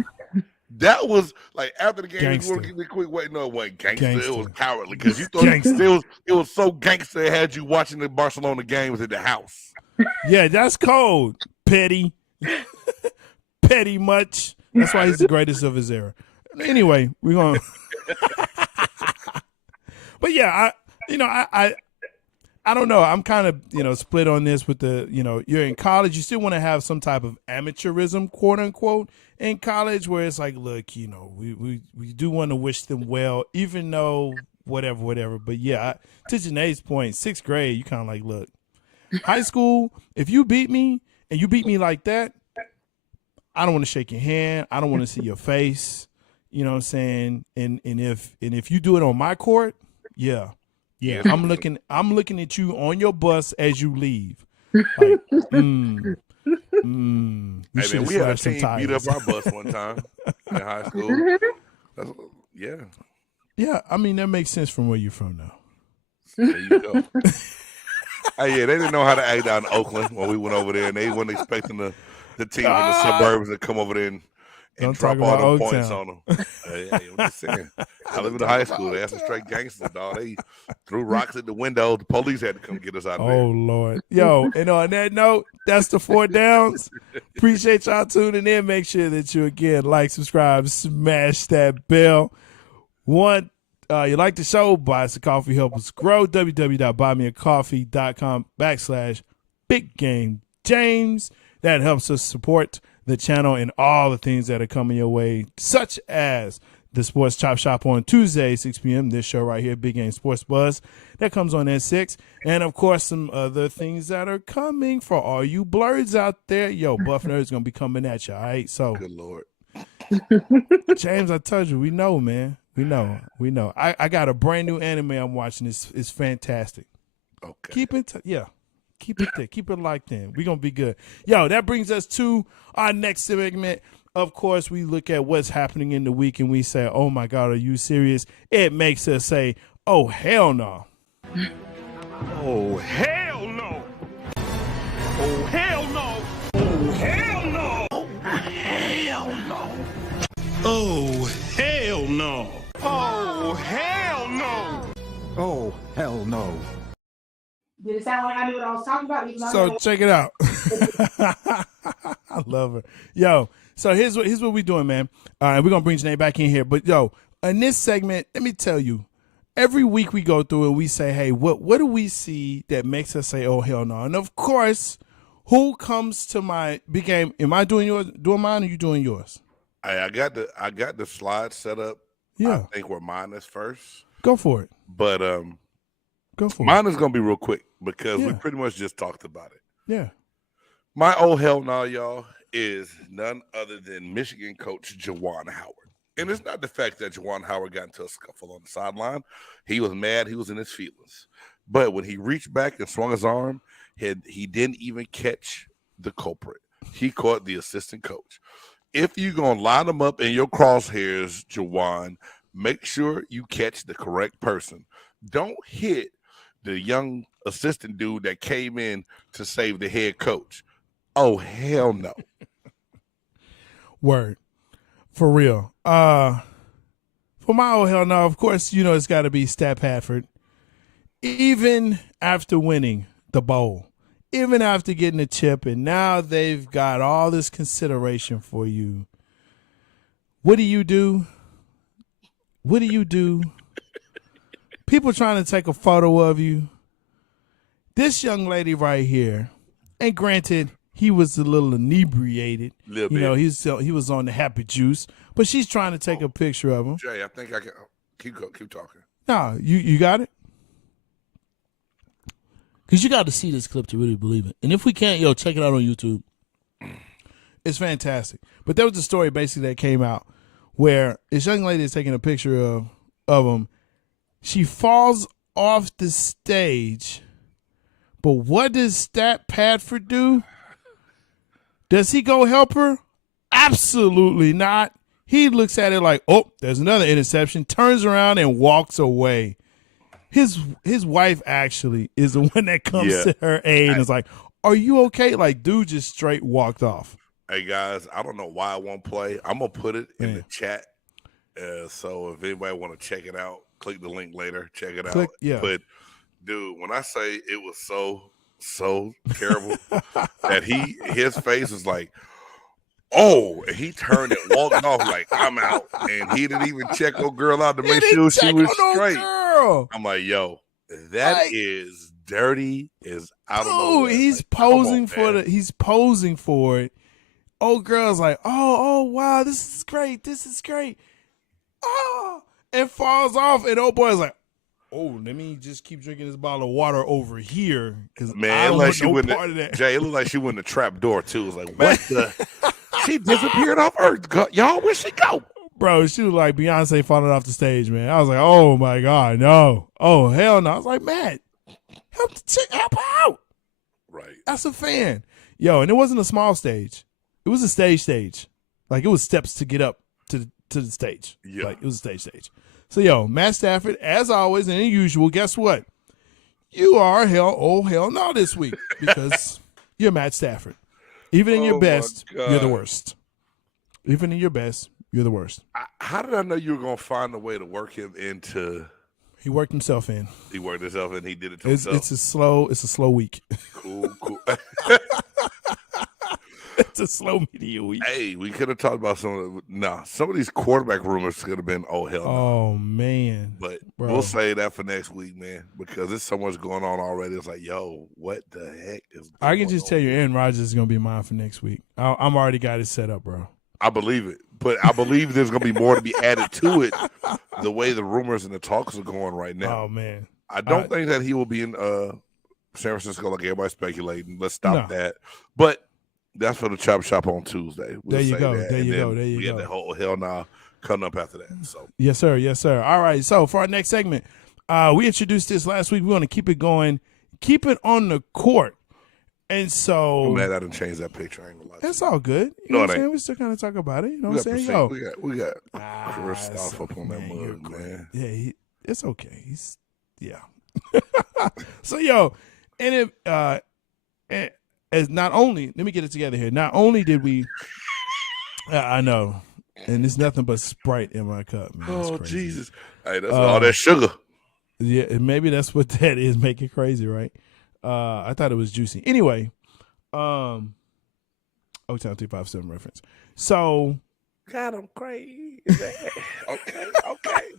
That was like after the game, you want to give me a quick wait. No, it wasn't gangster. It was cowardly because you thought it was so gangster it had you watching the Barcelona games at the house. Yeah, that's cold. Petty much. That's why he's the greatest of his era. Anyway, we're going but yeah, I don't know. I'm kind of, split on this with the, you're in college. You still want to have some type of amateurism, quote unquote, in college where it's like, look, we do want to wish them well, even though whatever. But yeah, to Janae's point, 6th grade, you kind of like, look, high school, if you beat me and you beat me like that, I don't want to shake your hand. I don't want to see your face. You know what I'm saying? And if you do it on my court, yeah. I'm looking at you on your bus as you leave. Like, Hey man, we had a team beat up our bus one time in high school. Yeah. I mean, that makes sense from where you're from now. There you go. Hey, they didn't know how to act down in Oakland when we went over there, and they weren't expecting the team in the suburbs to come over there and drop all the points on them. Hey, I'm just saying. I live in the high school. They had some straight gangsters, dog. They threw rocks at the window. The police had to come get us out of there. Oh, Lord. Yo, and on that note, that's the 4 downs. Appreciate y'all tuning in. Make sure that you, again, like, subscribe, smash that bell. You like the show, buy us a coffee, help us grow. www.buymeacoffee.com/BigGameJames. That helps us support the channel and all the things that are coming your way, such as the Sports Chop Shop on Tuesday, 6 p.m. This show right here, Big Game Sports Buzz, that comes on at 6. And, of course, some other things that are coming for all you blurs out there. Yo, Buff Nerd's going to be coming at you, all right? So, good Lord. James, I told you, we know, man. We know. I got a brand new anime I'm watching. It's fantastic. Okay. Keep it there. Keep it locked in. We're going to be good. Yo, that brings us to our next segment. of course, we look at what's happening in the week and we say, oh my God, are you serious? It makes us say, oh, hell no. Oh, hell no. Oh, hell no. Oh, hell no. Oh, hell no. Oh, hell no. Oh, hell no. Oh, hell no. Did it sound like I knew what I was talking about? So check it out. I love her. Yo, so here's what we're doing, man. We're going to bring Janae back in here. But, yo, in this segment, let me tell you, every week we go through and we say, hey, what do we see that makes us say, oh, hell no? And, of course, who comes to my big game? Am I doing mine or you doing yours? I got the slide set up. Yeah. I think where mine is first. Go for it. But Go for mine is going to be real quick because we pretty much just talked about it. Yeah. My oh hell no, y'all, is none other than Michigan coach Juwan Howard. And it's not the fact that Juwan Howard got into a scuffle on the sideline. He was mad. He was in his feelings. But when he reached back and swung his arm, he didn't even catch the culprit. He caught the assistant coach. If you're going to line them up in your crosshairs, Juwan, make sure you catch the correct person. Don't hit the young assistant dude that came in to save the head coach. Oh, hell no. Word. For real. For my oh hell no, of course, you know it's got to be Stat Padford. Even after winning the bowl, even after getting a chip, and now they've got all this consideration for you. What do you do? What do you do? People trying to take a photo of you. This young lady right here, and granted, he was a little inebriated. You know, he was on the happy juice, but she's trying to take a picture of him. Jay, I think I can keep talking. No, you got it? Because you got to see this clip to really believe it. And if we can't, check it out on YouTube. It's fantastic. But there was a story basically that came out where this young lady is taking a picture of him. She falls off the stage, but what does Stat Padford do? Does he go help her? Absolutely not. He looks at it like, oh, there's another interception, turns around and walks away. His wife actually is the one that comes to her aid and is like, are you okay? Like, dude just straight walked off. Hey, guys, I don't know why it won't play. I'm going to put it in the chat. So if anybody want to check it out, click the link later. Check it out. Yeah. But, dude, when I say it was so terrible that his face was like, oh, and he turned and walked off like, I'm out. And he didn't even check old girl out to make sure she was straight. I'm like, yo, that is dirty as out of nowhere. He's like, posing for it. Old girl's like, oh, wow, this is great. Oh, and falls off. And old boy's like, oh, let me just keep drinking this bottle of water over here. Because I don't want no part of that. Jay, it looked like she went in the trap door, too. It was like, what the? She disappeared off Earth. Y'all, where'd she go? Bro, she was like Beyonce falling off the stage, man. I was like, oh, my God, no. Oh, hell no. I was like, Matt, help her out. Right. That's a fan. Yo, and it wasn't a small stage. It was a stage. Like, it was steps to get up to the stage. Yeah. Like, it was a stage. So, yo, Matt Stafford, as always and usual, guess what? You are hell no this week because you're Matt Stafford. Even in your best, you're the worst. Even in your best, you're the worst. How did I know you were going to find a way to work him into? He worked himself in. He worked himself in. He did it to himself. It's a slow week. Cool. It's a slow media week. Hey, we could have talked about some of these quarterback rumors could have been, oh, hell no. Oh, man. But we'll say that for next week, man, because there's so much going on already. It's like, yo, what the heck is going on? I can just tell you Aaron Rodgers is going to be mine for next week. I'm already got it set up, bro. I believe it. But I believe there's going to be more to be added to it the way the rumors and the talks are going right now. Oh, man. I don't think that he will be in San Francisco like everybody's speculating. Let's stop that. But that's for the Chop Shop on Tuesday. There you go. We got the whole hell nah coming up after that. So Yes, sir. All right. So for our next segment, we introduced this last week. We want to keep it going, keep it on the court. And I'm so mad I didn't change that picture. I ain't gonna lie. it's all good. You know what I'm saying? We still kind of talk about it. You know what I'm saying? Yo, we got Christoph up on that you're mug, great. man. Yeah, it's okay. So yo, and it as not only, let me get it together here. Not only did we, I know, and there's nothing but Sprite in my cup, man. Oh crazy. Jesus! Hey, that's all that sugar. Yeah, and maybe that's what that is, make it crazy, right? I thought it was juicy. Anyway, O-Town 357 reference. So Got him crazy. okay.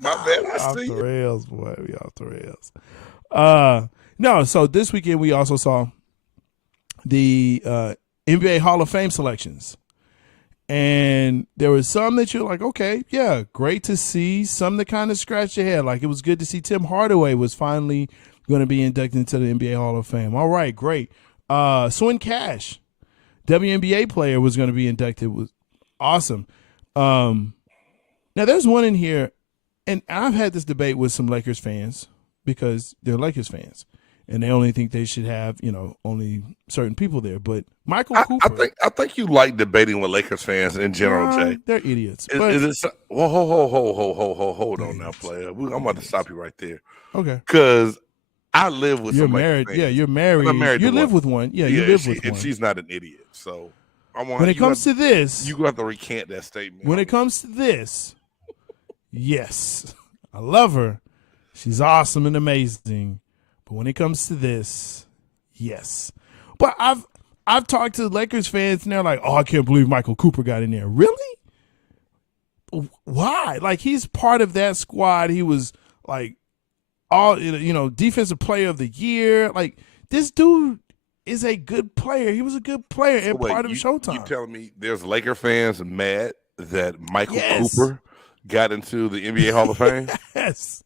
My bad. I off see the you. rails, boy. We off the rails. No, so this weekend we also saw the NBA Hall of Fame selections. And there was some that you're like, okay, yeah, great to see. Some that kind of scratched your head. Like, it was good to see Tim Hardaway was finally going to be inducted into the NBA Hall of Fame. All right, great. Swin Cash, WNBA player, was going to be inducted. It was awesome. Now, there's one in here, and I've had this debate with some Lakers fans because they're Lakers fans. And they only think they should have, only certain people there. But Michael Cooper. I think you like debating with Lakers fans in general, Jay. They're idiots. Is it? Well, hold on now, player. I'm about to stop you right there. Okay. Because I live with You're some married. Lakers Yeah, fans. you're married. I'm married You to live one. with one. Yeah, you live with one. And she's not an idiot. So when it comes to this, you have to recant that statement. When it comes to this, yes, I love her. She's awesome and amazing. But when it comes to this, yes. But I've talked to Lakers fans and they're like, "Oh, I can't believe Michael Cooper got in there." Really? Why? Like, he's part of that squad. He was like defensive player of the year. Like, this dude is a good player. He was a good player and part of Showtime. You telling me there's Laker fans mad that Michael Cooper got into the NBA Hall of Fame? Yes.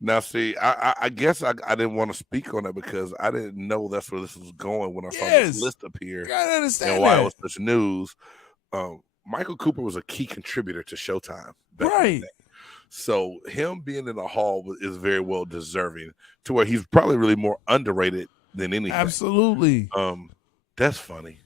Now, see, I guess I didn't want to speak on that because I didn't know that's where this was going when I saw this list up here. You gotta understand and why it was such news. Michael Cooper was a key contributor to Showtime. Right. So him being in the hall is very well deserving to where he's probably really more underrated than anything. Absolutely. That's funny.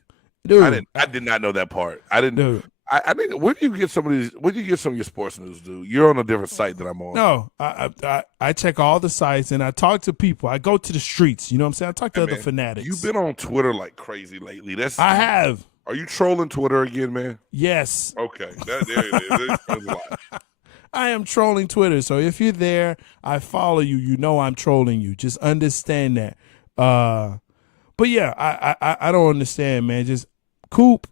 Dude, I did not know that part. I didn't. Dude. I think where do you get some of these? Where do you get some of your sports news, dude? You're on a different site than I'm on. No, I check all the sites and I talk to people. I go to the streets. You know what I'm saying? I talk to other fanatics. You've been on Twitter like crazy lately. I have. Are you trolling Twitter again, man? Yes. Okay, there it is. I am trolling Twitter. So if you're there, I follow you. You know I'm trolling you. Just understand that. But yeah, I don't understand, man. Just Coop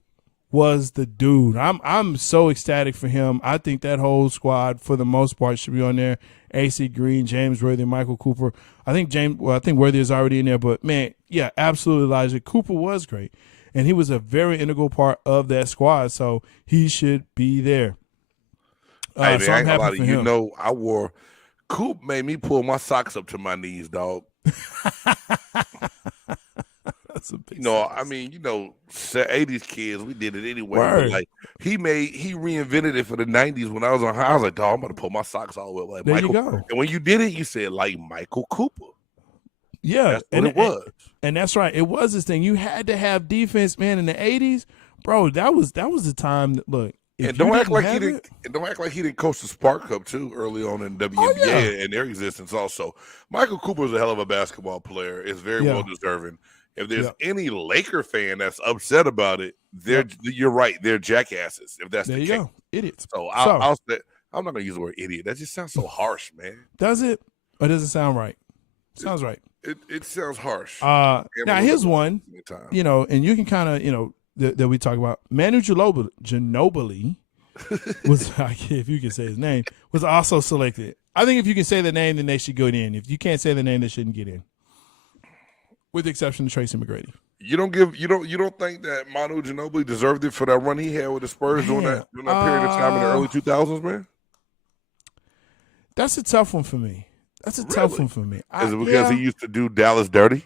was the dude. I'm so ecstatic for him. I think that whole squad, for the most part, should be on there. AC Green, James Worthy, Michael Cooper. I think Worthy is already in there. But man, yeah, absolutely, Elijah. Cooper was great, and he was a very integral part of that squad. So he should be there. Hey, man, so I I'm ain't gonna lie happy to for you. him. You know, Coop made me pull my socks up to my knees, dog. That's a big I mean, 80s kids, we did it anyway. Word. But like he reinvented it for the 90s when I was on high. I was like, dog, I'm about to pull my socks all the way up like There Michael. you go. And when you did it, you said like Michael Cooper. Yeah, That's what it was. And that's right. It was this thing. You had to have defense, man. In the 80s, bro, that was the time that, look. And don't act like he didn't coach the Spark Cup too early on in WNBA and their existence. Also, Michael Cooper is a hell of a basketball player. Is very well deserving. If there's any Laker fan that's upset about it, you're right. They're jackasses. If that's there the you case. go, idiots. So I'll say, I'm not gonna use the word idiot. That just sounds so harsh, man. Does it? Or does it sound right? Sounds right. It sounds harsh. Now here's one. And you can kind of that we talk about. Manu Ginobili was, if you can say his name, was also selected. I think if you can say the name, then they should go in. If you can't say the name, they shouldn't get in. With the exception of Tracy McGrady. You don't think that Manu Ginobili deserved it for that run he had with the Spurs during that period of time in the early 2000s, man? That's a tough one for me. Is it because he used to do Dallas dirty?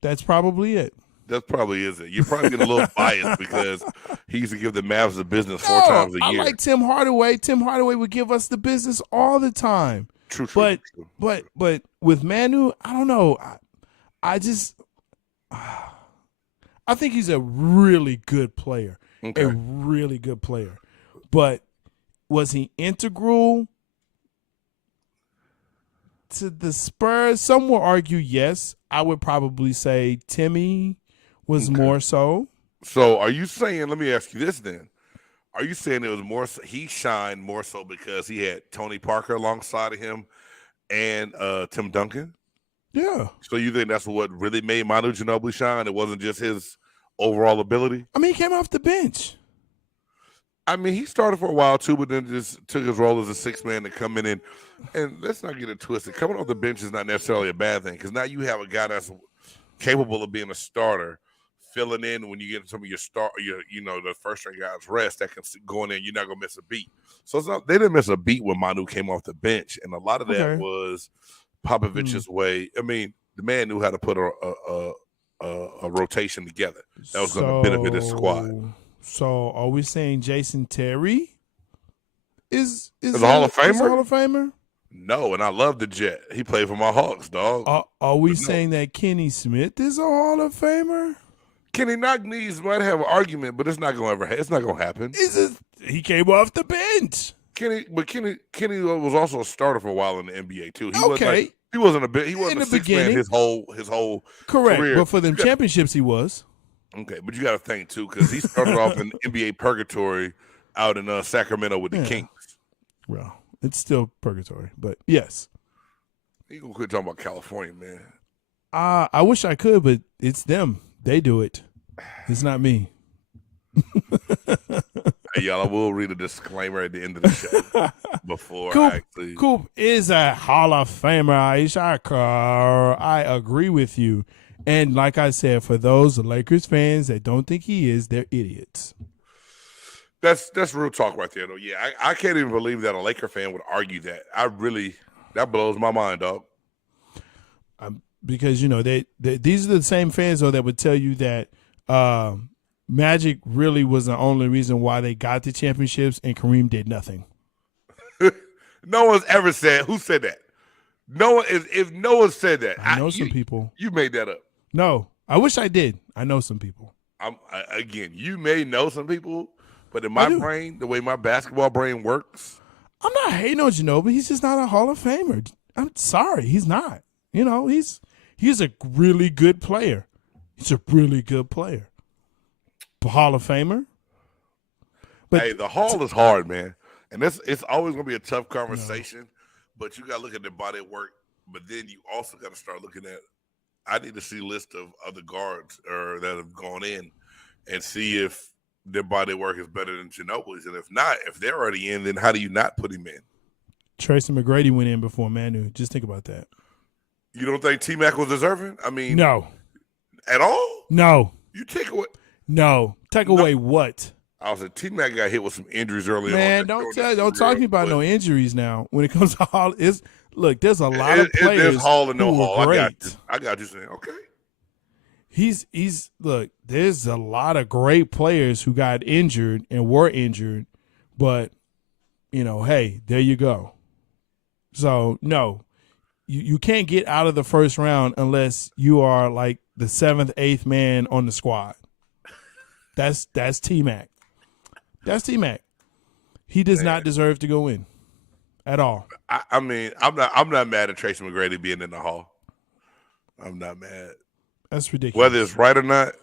That's probably it. That probably is it. You're probably getting a little biased because he used to give the Mavs the business 4 times a year. I like Tim Hardaway. Tim Hardaway would give us the business all the time. True. But with Manu, I don't know. I just I think he's a really good player. Okay. A really good player. But was he integral to the Spurs? Some will argue yes. I would probably say Timmy was more so. So are you saying, let me ask you this then. Are you saying it was more so, he shined more so because he had Tony Parker alongside of him and Tim Duncan? Yeah. So you think that's what really made Manu Ginobili shine? It wasn't just his overall ability? I mean, he came off the bench. I mean, he started for a while too, but then just took his role as a sixth man to come in and let's not get it twisted. Coming off the bench is not necessarily a bad thing because now you have a guy that's capable of being a starter, filling in when you get some of your the first string guys rest that can go in there. You're not gonna miss a beat. So it's not, they didn't miss a beat when Manu came off the bench, and a lot of that was Popovich's way. I mean, the man knew how to put a rotation together that was going to benefit his squad. So are we saying Jason Terry is a Hall of Famer? Is a Hall of Famer? No, and I love the Jet. He played for my Hawks, dog. Are we saying that Kenny Smith is a Hall of Famer? Kenny Knock-Knees might have an argument, but it's not going to happen. He came off the bench. Kenny was also a starter for a while in the NBA too. He wasn't a six man his whole correct career. But for them championships he was. Okay, but you got to think too, because he started off in NBA purgatory out in Sacramento with the Kings. Well, it's still purgatory, but yes. You gonna quit talking about California, man? I wish I could, but it's them. They do it. It's not me. Hey, y'all, I will read a disclaimer at the end of the show before Coop is a Hall of Famer, Aisha. I agree with you. And like I said, for those Lakers fans that don't think he is, they're idiots. That's real talk right there, though. Yeah, I can't even believe that a Laker fan would argue that. That blows my mind, dog. Because, these are the same fans, though, that would tell you that Magic really was the only reason why they got the championships and Kareem did nothing. No one's ever said. Who said that? If no one said that. I know some people. You made that up. No, I wish I did. I know some people. Again, you may know some people, but in my brain, the way my basketball brain works. I'm not hating on Ginobili. He's just not a Hall of Famer. I'm sorry. He's not. He's a really good player. He's a really good player. Hall of Famer. But hey, the Hall is hard, man. And it's always going to be a tough conversation, but you got to look at their body of work. But then you also got to start looking at, I need to see a list of other guards that have gone in and see if their body of work is better than Ginobili's. And if not, if they're already in, then how do you not put him in? Tracy McGrady went in before Manu. Just think about that. You don't think T-Mac was deserving? I mean, no. At all? No. You take away. No. Take away what? I was like, T-Mac got hit with some injuries early on. Man, don't talk to me about no injuries now. When it comes to Hall, look, there's a lot of players. There's Hall and no Hall. Great. I got you saying, okay. Look, there's a lot of great players who got injured and were injured, but hey, there you go. So no, you can't get out of the first round unless you are like the 7th, 8th man on the squad. That's T-Mac. That's T-Mac. He does not deserve to go in at all. I mean, I'm not mad at Tracy McGrady being in the Hall. I'm not mad. That's ridiculous. Whether it's right or not,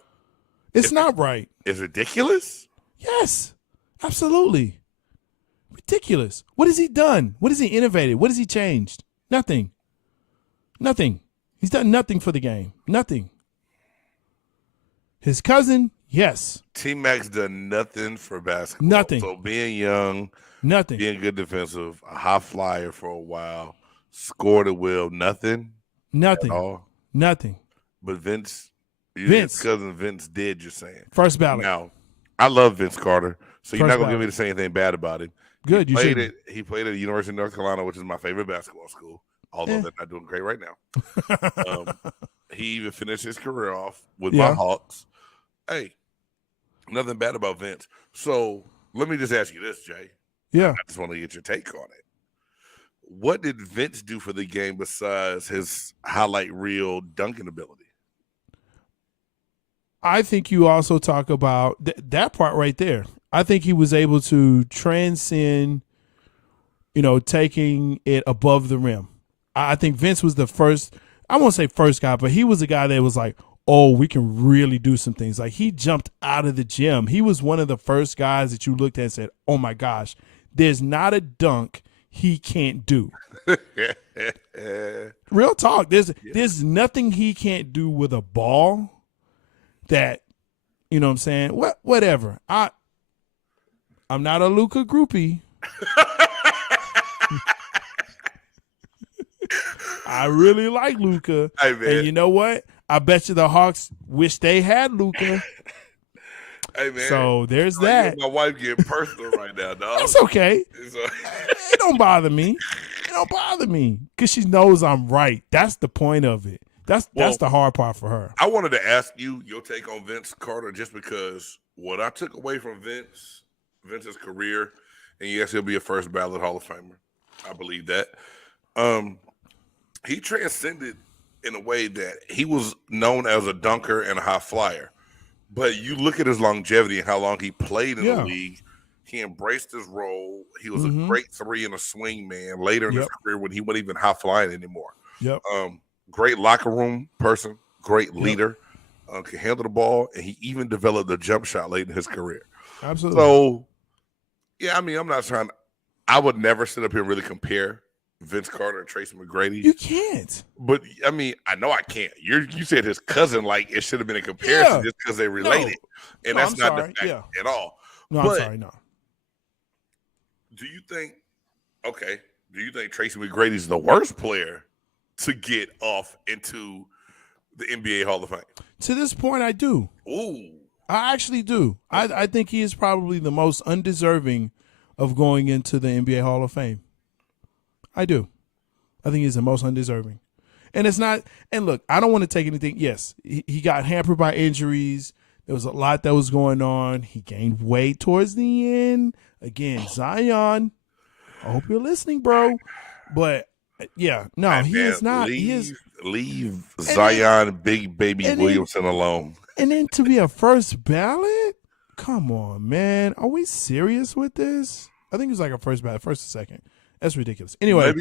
it's not right. It's ridiculous. Yes, absolutely ridiculous. What has he done? What has he innovated? What has he changed? Nothing. He's done nothing for the game. Nothing. His cousin, yes. T-Mac's done nothing for basketball. Nothing. So being young, nothing. Being good defensive, a high flyer for a while, scored at will, nothing. Nothing. At all. Nothing. But his cousin Vince did, you're saying. First ballot. Now, I love Vince Carter, so you're not going to get me to say anything bad about him. Good, He played at the University of North Carolina, which is my favorite basketball school, although they're not doing great right now. He even finished his career off with my Hawks. Hey, nothing bad about Vince. So let me just ask you this, Jay. Yeah. I just want to get your take on it. What did Vince do for the game besides his highlight reel dunking ability? I think you also talk about that part right there. I think he was able to transcend, taking it above the rim. I think Vince was the first, I won't say first guy, but he was the guy that was like, oh, we can really do some things. Like, he jumped out of the gym. He was one of the first guys that you looked at and said, oh my gosh, there's not a dunk he can't do. Real talk. There's nothing he can't do with a ball that, you know what I'm saying? Whatever. I'm not a Luka groupie. I really like Luka. Hey, man. And you know what? I bet you the Hawks wish they had Luka. Hey, man. So there's that. My wife getting personal right now, dog. That's okay. It don't bother me. It don't bother me because she knows I'm right. That's the point of it. That's the hard part for her. I wanted to ask you your take on Vince Carter, just because what I took away from Vince's career, and yes, he'll be a first ballot Hall of Famer. I believe that. He transcended in a way that he was known as a dunker and a high flyer. But you look at his longevity and how long he played in the league. He embraced his role. He was a great three and a swing man later in his career when he wasn't even high flying anymore. Yep. Great locker room person, great leader, can handle the ball, and he even developed a jump shot late in his career. Absolutely. So, yeah, I mean, I'm not trying – I would never sit up here and really compare Vince Carter and Tracy McGrady. You can't. But, I mean, I know I can't. You said his cousin, like, it should have been a comparison just because they related. And that's not the fact at all. No, I'm sorry, no. Do you think Tracy McGrady's the worst player to get off into the NBA Hall of Fame? To this point, I do. Ooh. I actually do. I think he is probably the most undeserving of going into the NBA Hall of Fame. I do. I think he's the most undeserving. And it's not – and look, I don't want to take anything – yes, he got hampered by injuries. There was a lot that was going on. He gained weight towards the end. Again, Zion, I hope you're listening, bro. But, yeah, no, he is not. Leave Zion, Big Baby Williamson alone. And then to be a first ballot? Come on, man. Are we serious with this? I think it was like a first ballot, first or second. That's ridiculous. Anyway.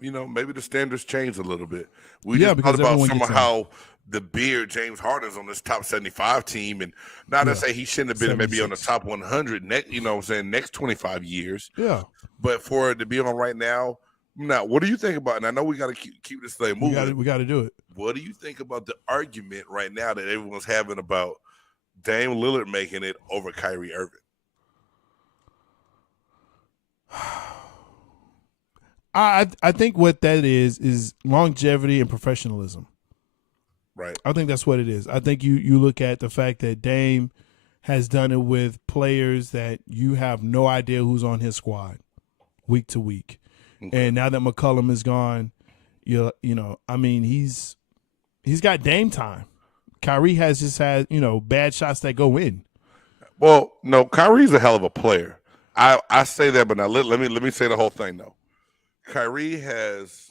Maybe the standards changed a little bit. We just thought about somehow the beard James Harden's on this top 75 team, and not to say he shouldn't have been 76. Maybe on the top 100 next 25 years. Yeah. But for it to be on right now, what do you think about it? And I know we got to keep this thing moving. We got to do it. What do you think about the argument right now that everyone's having about Dame Lillard making it over Kyrie Irving? I think what that is longevity and professionalism. Right. I think that's what it is. I think you look at the fact that Dame has done it with players that you have no idea who's on his squad week to week. Okay. And now that McCollum is gone, I mean, he's got Dame time. Kyrie has just had, bad shots that go in. Well, no, Kyrie's a hell of a player. I say that, but now let me say the whole thing though. Kyrie has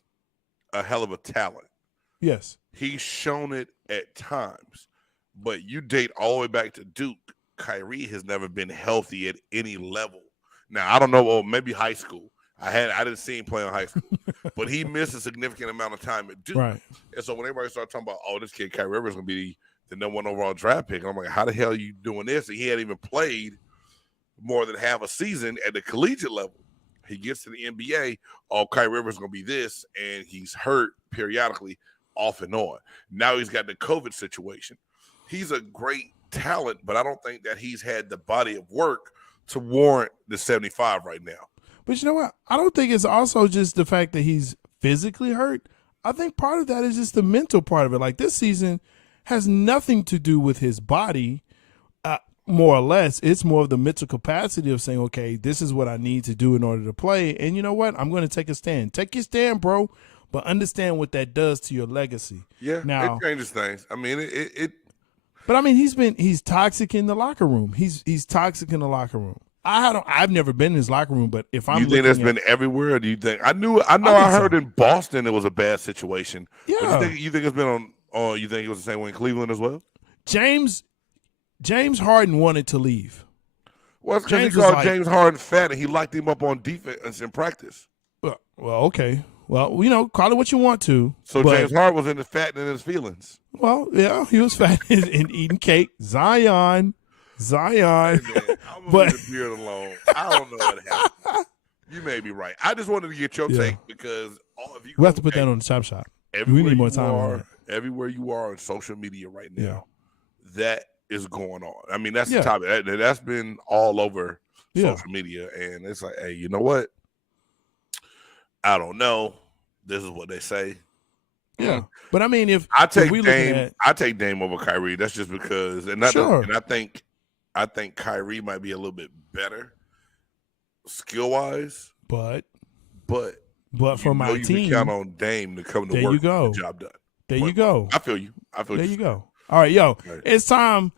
a hell of a talent. Yes. He's shown it at times. But you date all the way back to Duke, Kyrie has never been healthy at any level. Now, I don't know, well, maybe high school. I didn't see him play in high school. But he missed a significant amount of time at Duke. Right. And so when everybody started talking about, this kid Kyrie Irving is going to be the number one overall draft pick, I'm like, how the hell are you doing this? And he hadn't even played more than half a season at the collegiate level. He gets to the NBA, Kyrie Irving's going to be this, and he's hurt periodically off and on. Now he's got the COVID situation. He's a great talent, but I don't think that he's had the body of work to warrant the 75 right now. But you know what? I don't think it's also just the fact that he's physically hurt. I think part of that is just the mental part of it. Like, this season has nothing to do with his body. More or less, it's more of the mental capacity of saying, okay, this is what I need to do in order to play. And you know what? I'm going to take a stand. Take your stand, bro, but understand what that does to your legacy. Yeah, now, it changes things. I mean, it. But I mean, he's toxic in the locker room. He's toxic in the locker room. I've never been in his locker room, but if I'm, you think that's been everywhere? Or do you think I heard in Boston it was a bad situation? Yeah, but you think it's been on? You think it was the same way in Cleveland as well? James. James Harden wanted to leave. Well, it's because he James was called like- James Harden fat and he locked him up on defense in practice. Well, okay. Well, call it what you want to. So but- James Harden was into fattening his feelings. Well, yeah, he was fat and eating cake. Zion. Hey, man, I'm gonna But- leave the beard alone. I don't know what happened. You may be right. I just wanted to get your Yeah. take because if you We have to put that on the chop shop. We need more time on that. Everywhere you are on social media right now, Yeah. that is going on. I mean, that's Yeah. the topic. That's been all over Yeah. social media, and it's like, hey, you know what? I don't know. This is what they say. Yeah. But I mean, if I take we looking Dame. at- I take Dame over Kyrie. That's just because, and Sure. I think Kyrie might be a little bit better skill wise, but but for my you team, can count on Dame to come to there work you go. and get the job done. there you go. I feel you. There you go. All right, yo, Right. it's time.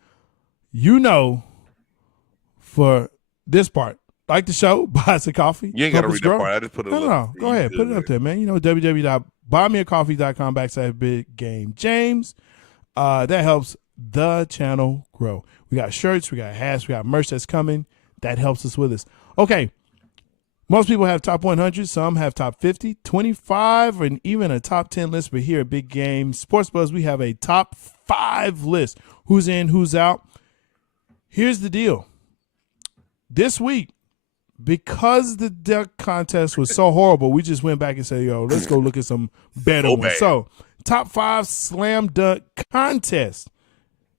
For this part, like the show, buy us a coffee. You ain't got to help us read that grow. part. I just put it. No. Go ahead, put it up there, man. www.buymeacoffee.com/BigGameJames. That helps the channel grow. We got shirts, we got hats, we got merch that's coming. That helps us with this. Okay. Most people have top 100. Some have top 50, 25, and even a top 10 list. But here at Big Game Sports Buzz, we have a top 5 list. Who's in, who's out. Here's the deal. This week, because the dunk contest was so horrible, we just went back and said, yo, let's go look at some better So ones. bad. So, top 5 slam dunk contest.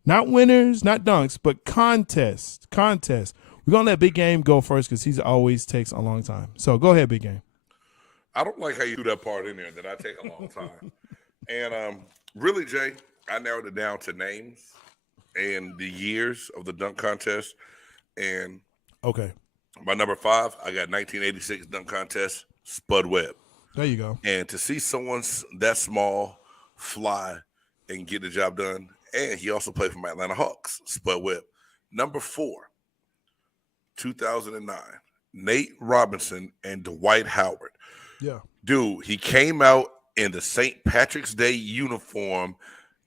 Not winners, not dunks, but contest. We're going to let Big Game go first because he always takes a long time. So, go ahead, Big Game. I don't like how you do that part in there that I take a long time. And really, Jay, I narrowed it down to names and the years of the dunk contest. And Okay. my number 5, I got 1986 dunk contest, Spud Webb. There you go. And to see someone that small fly and get the job done, and he also played for my Atlanta Hawks, Spud Webb. Number 4, 2009, Nate Robinson and Dwight Howard. Yeah. Dude, he came out in the St. Patrick's Day uniform.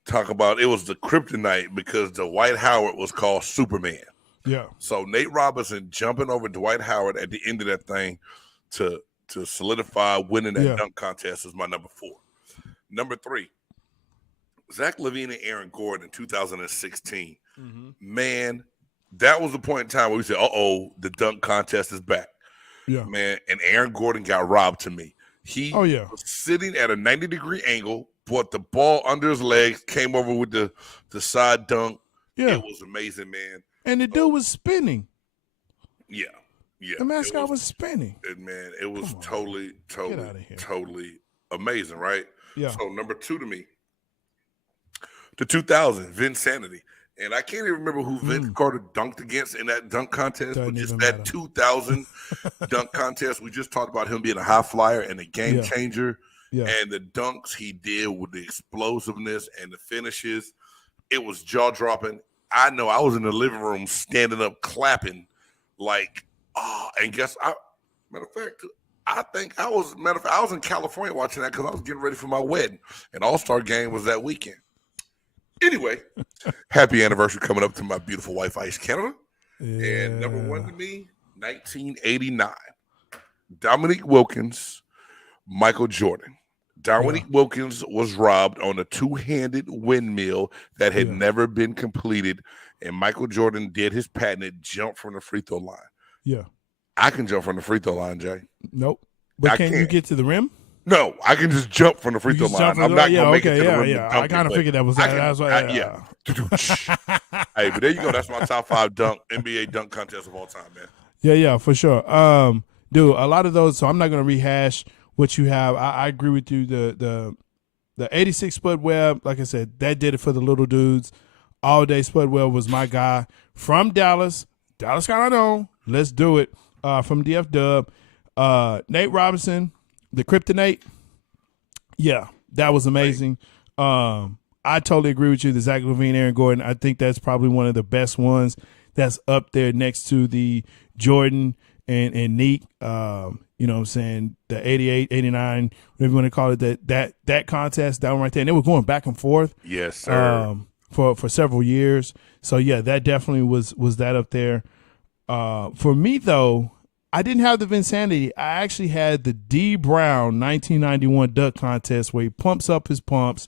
Talk about it was the kryptonite because Dwight Howard was called Superman. Yeah. So Nate Robinson jumping over Dwight Howard at the end of that thing to solidify winning that dunk contest is my number 4. Number 3, Zach LaVine and Aaron Gordon in 2016. Man, that was the point in time where we said, the dunk contest is back. Yeah. Man, and Aaron Gordon got robbed to me. He was sitting at a 90-degree angle, brought the ball under his legs, came over with the side dunk. Yeah. It was amazing, man. And the dude was spinning. Yeah. The mascot was spinning. Man, it was totally outta here. amazing, right? Yeah. So number 2 to me, the 2000 Vince Sanity. And I can't even remember who Vince Carter dunked against in that dunk contest, Doesn't but just even that matter. 2000 dunk contest. We just talked about him being a high flyer and a game changer. Yeah. And the dunks he did with the explosiveness and the finishes, it was jaw dropping. I know I was in the living room standing up clapping like, and matter of fact, I think I was in California watching that because I was getting ready for my wedding. And All-Star game was that weekend. Anyway, happy anniversary coming up to my beautiful wife, Ice Canada. Yeah. And number 1 to me, 1989. Dominique Wilkins, Michael Jordan. Dominique Wilkins was robbed on a 2-handed windmill that had never been completed, and Michael Jordan did his patented jump from the free throw line. Yeah. I can jump from the free throw line, Jay. Nope. But I can you can't. get to the rim? No, I can just jump from the free throw line. I'm not going to make it to the rim. Yeah. I kind of figured that was that. That's why. Hey, but there you go. That's my top 5 NBA dunk contest of all time, man. Yeah, for sure. Dude, a lot of those. So I'm not going to rehash what you have. I agree with you. The 86 Spud Webb, like I said, that did it for the little dudes. All day Spud Webb was my guy from Dallas. Dallas got on. Let's do it. From DF Dub. Nate Robinson, the Kryptonite. Yeah, that was amazing. I totally agree with you. The Zach LaVine, Aaron Gordon, I think that's probably one of the best ones that's up there next to the Jordan and Neek. You know what I'm saying? The 88, 89, whatever you want to call it, that contest, that one right there. And they were going back and forth. Yes, sir. for several years. So yeah, that definitely was that up there. For me though, I didn't have the Vinsanity. I actually had the D Brown 1991 dunk contest where he pumps up his pumps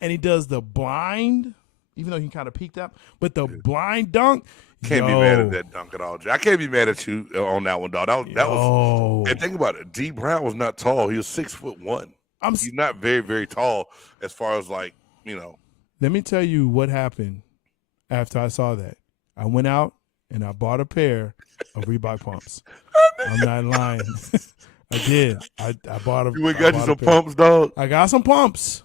and he does the blind, even though he kind of peeked up, but the blind dunk. Can't be mad at that dunk at all, Jay. I can't be mad at you on that one, dog. That was. And think about it. D Brown was not tall. He was 6'1". He's not very, very tall as far as like, you know. Let me tell you what happened after I saw that. I went out and I bought a pair of Reebok pumps. I'm not lying. I did. I bought a. You got you some pumps, dog? I got some pumps.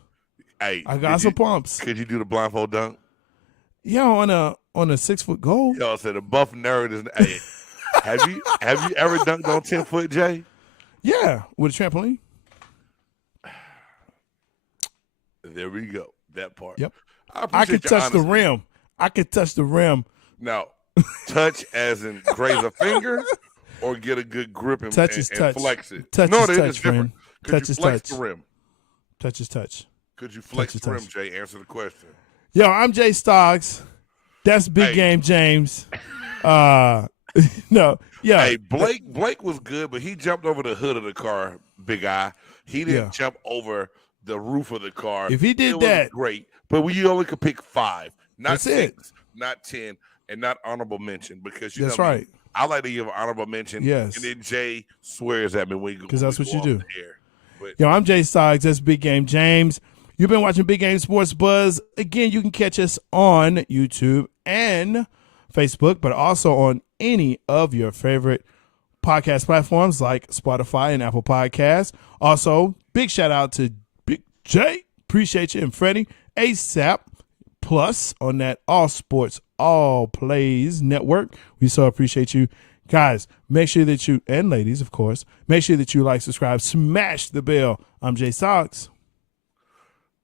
Hey, I got some pumps. Could you do the blindfold dunk? Yeah, on a 6 foot goal. Y'all said a buff nerd is. Hey, have you ever dunked on 10 foot, Jay? Yeah, with a trampoline. There we go. That part. Yep. I could touch the rim. I could touch the rim. Now, touch as in graze a finger, or get a good grip and, touch is touch. Flex it. Touch no, is it touch, is different. Could touch you is flex touch. the rim? Touch is touch. Could you flex touch the rim, touch. Jay? Answer the question. Yo, I'm Jay Stoggs. That's Big Game James. No, yeah. Hey, Blake was good, but he jumped over the hood of the car, big eye. He didn't jump over the roof of the car. If he did that, great. But we only could pick 5, not that's 6, not 10, and not honorable mention because you that's know right. I like to give an honorable mention. Yes. And then Jay swears at me when we go. Because that's what you do. But, yo, I'm Jay Stoggs. That's Big Game James. You've been watching Big Game Sports Buzz. Again, you can catch us on YouTube and Facebook, but also on any of your favorite podcast platforms like Spotify and Apple Podcasts. Also, big shout out to Big J. Appreciate you. And Freddie ASAP Plus on that All Sports, All Plays network. We so appreciate you. Guys, make sure that you, and ladies, of course, make sure that you like, subscribe, smash the bell. I'm Jay Stoggs.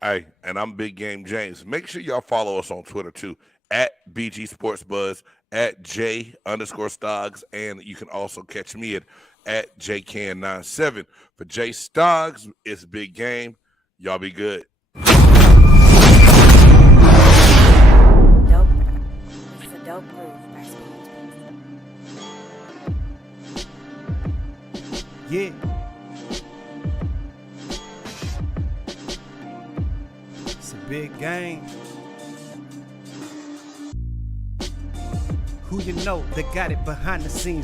Hey, and I'm Big Game James. Make sure y'all follow us on Twitter too, at BG Sports Buzz, at J_Stoggs, and you can also catch me at JCan97. For Jay Stoggs, it's Big Game. Y'all be good. Dope. It's a dope move by Speed. Yeah. It's a big game. Who you know that got it behind the scenes?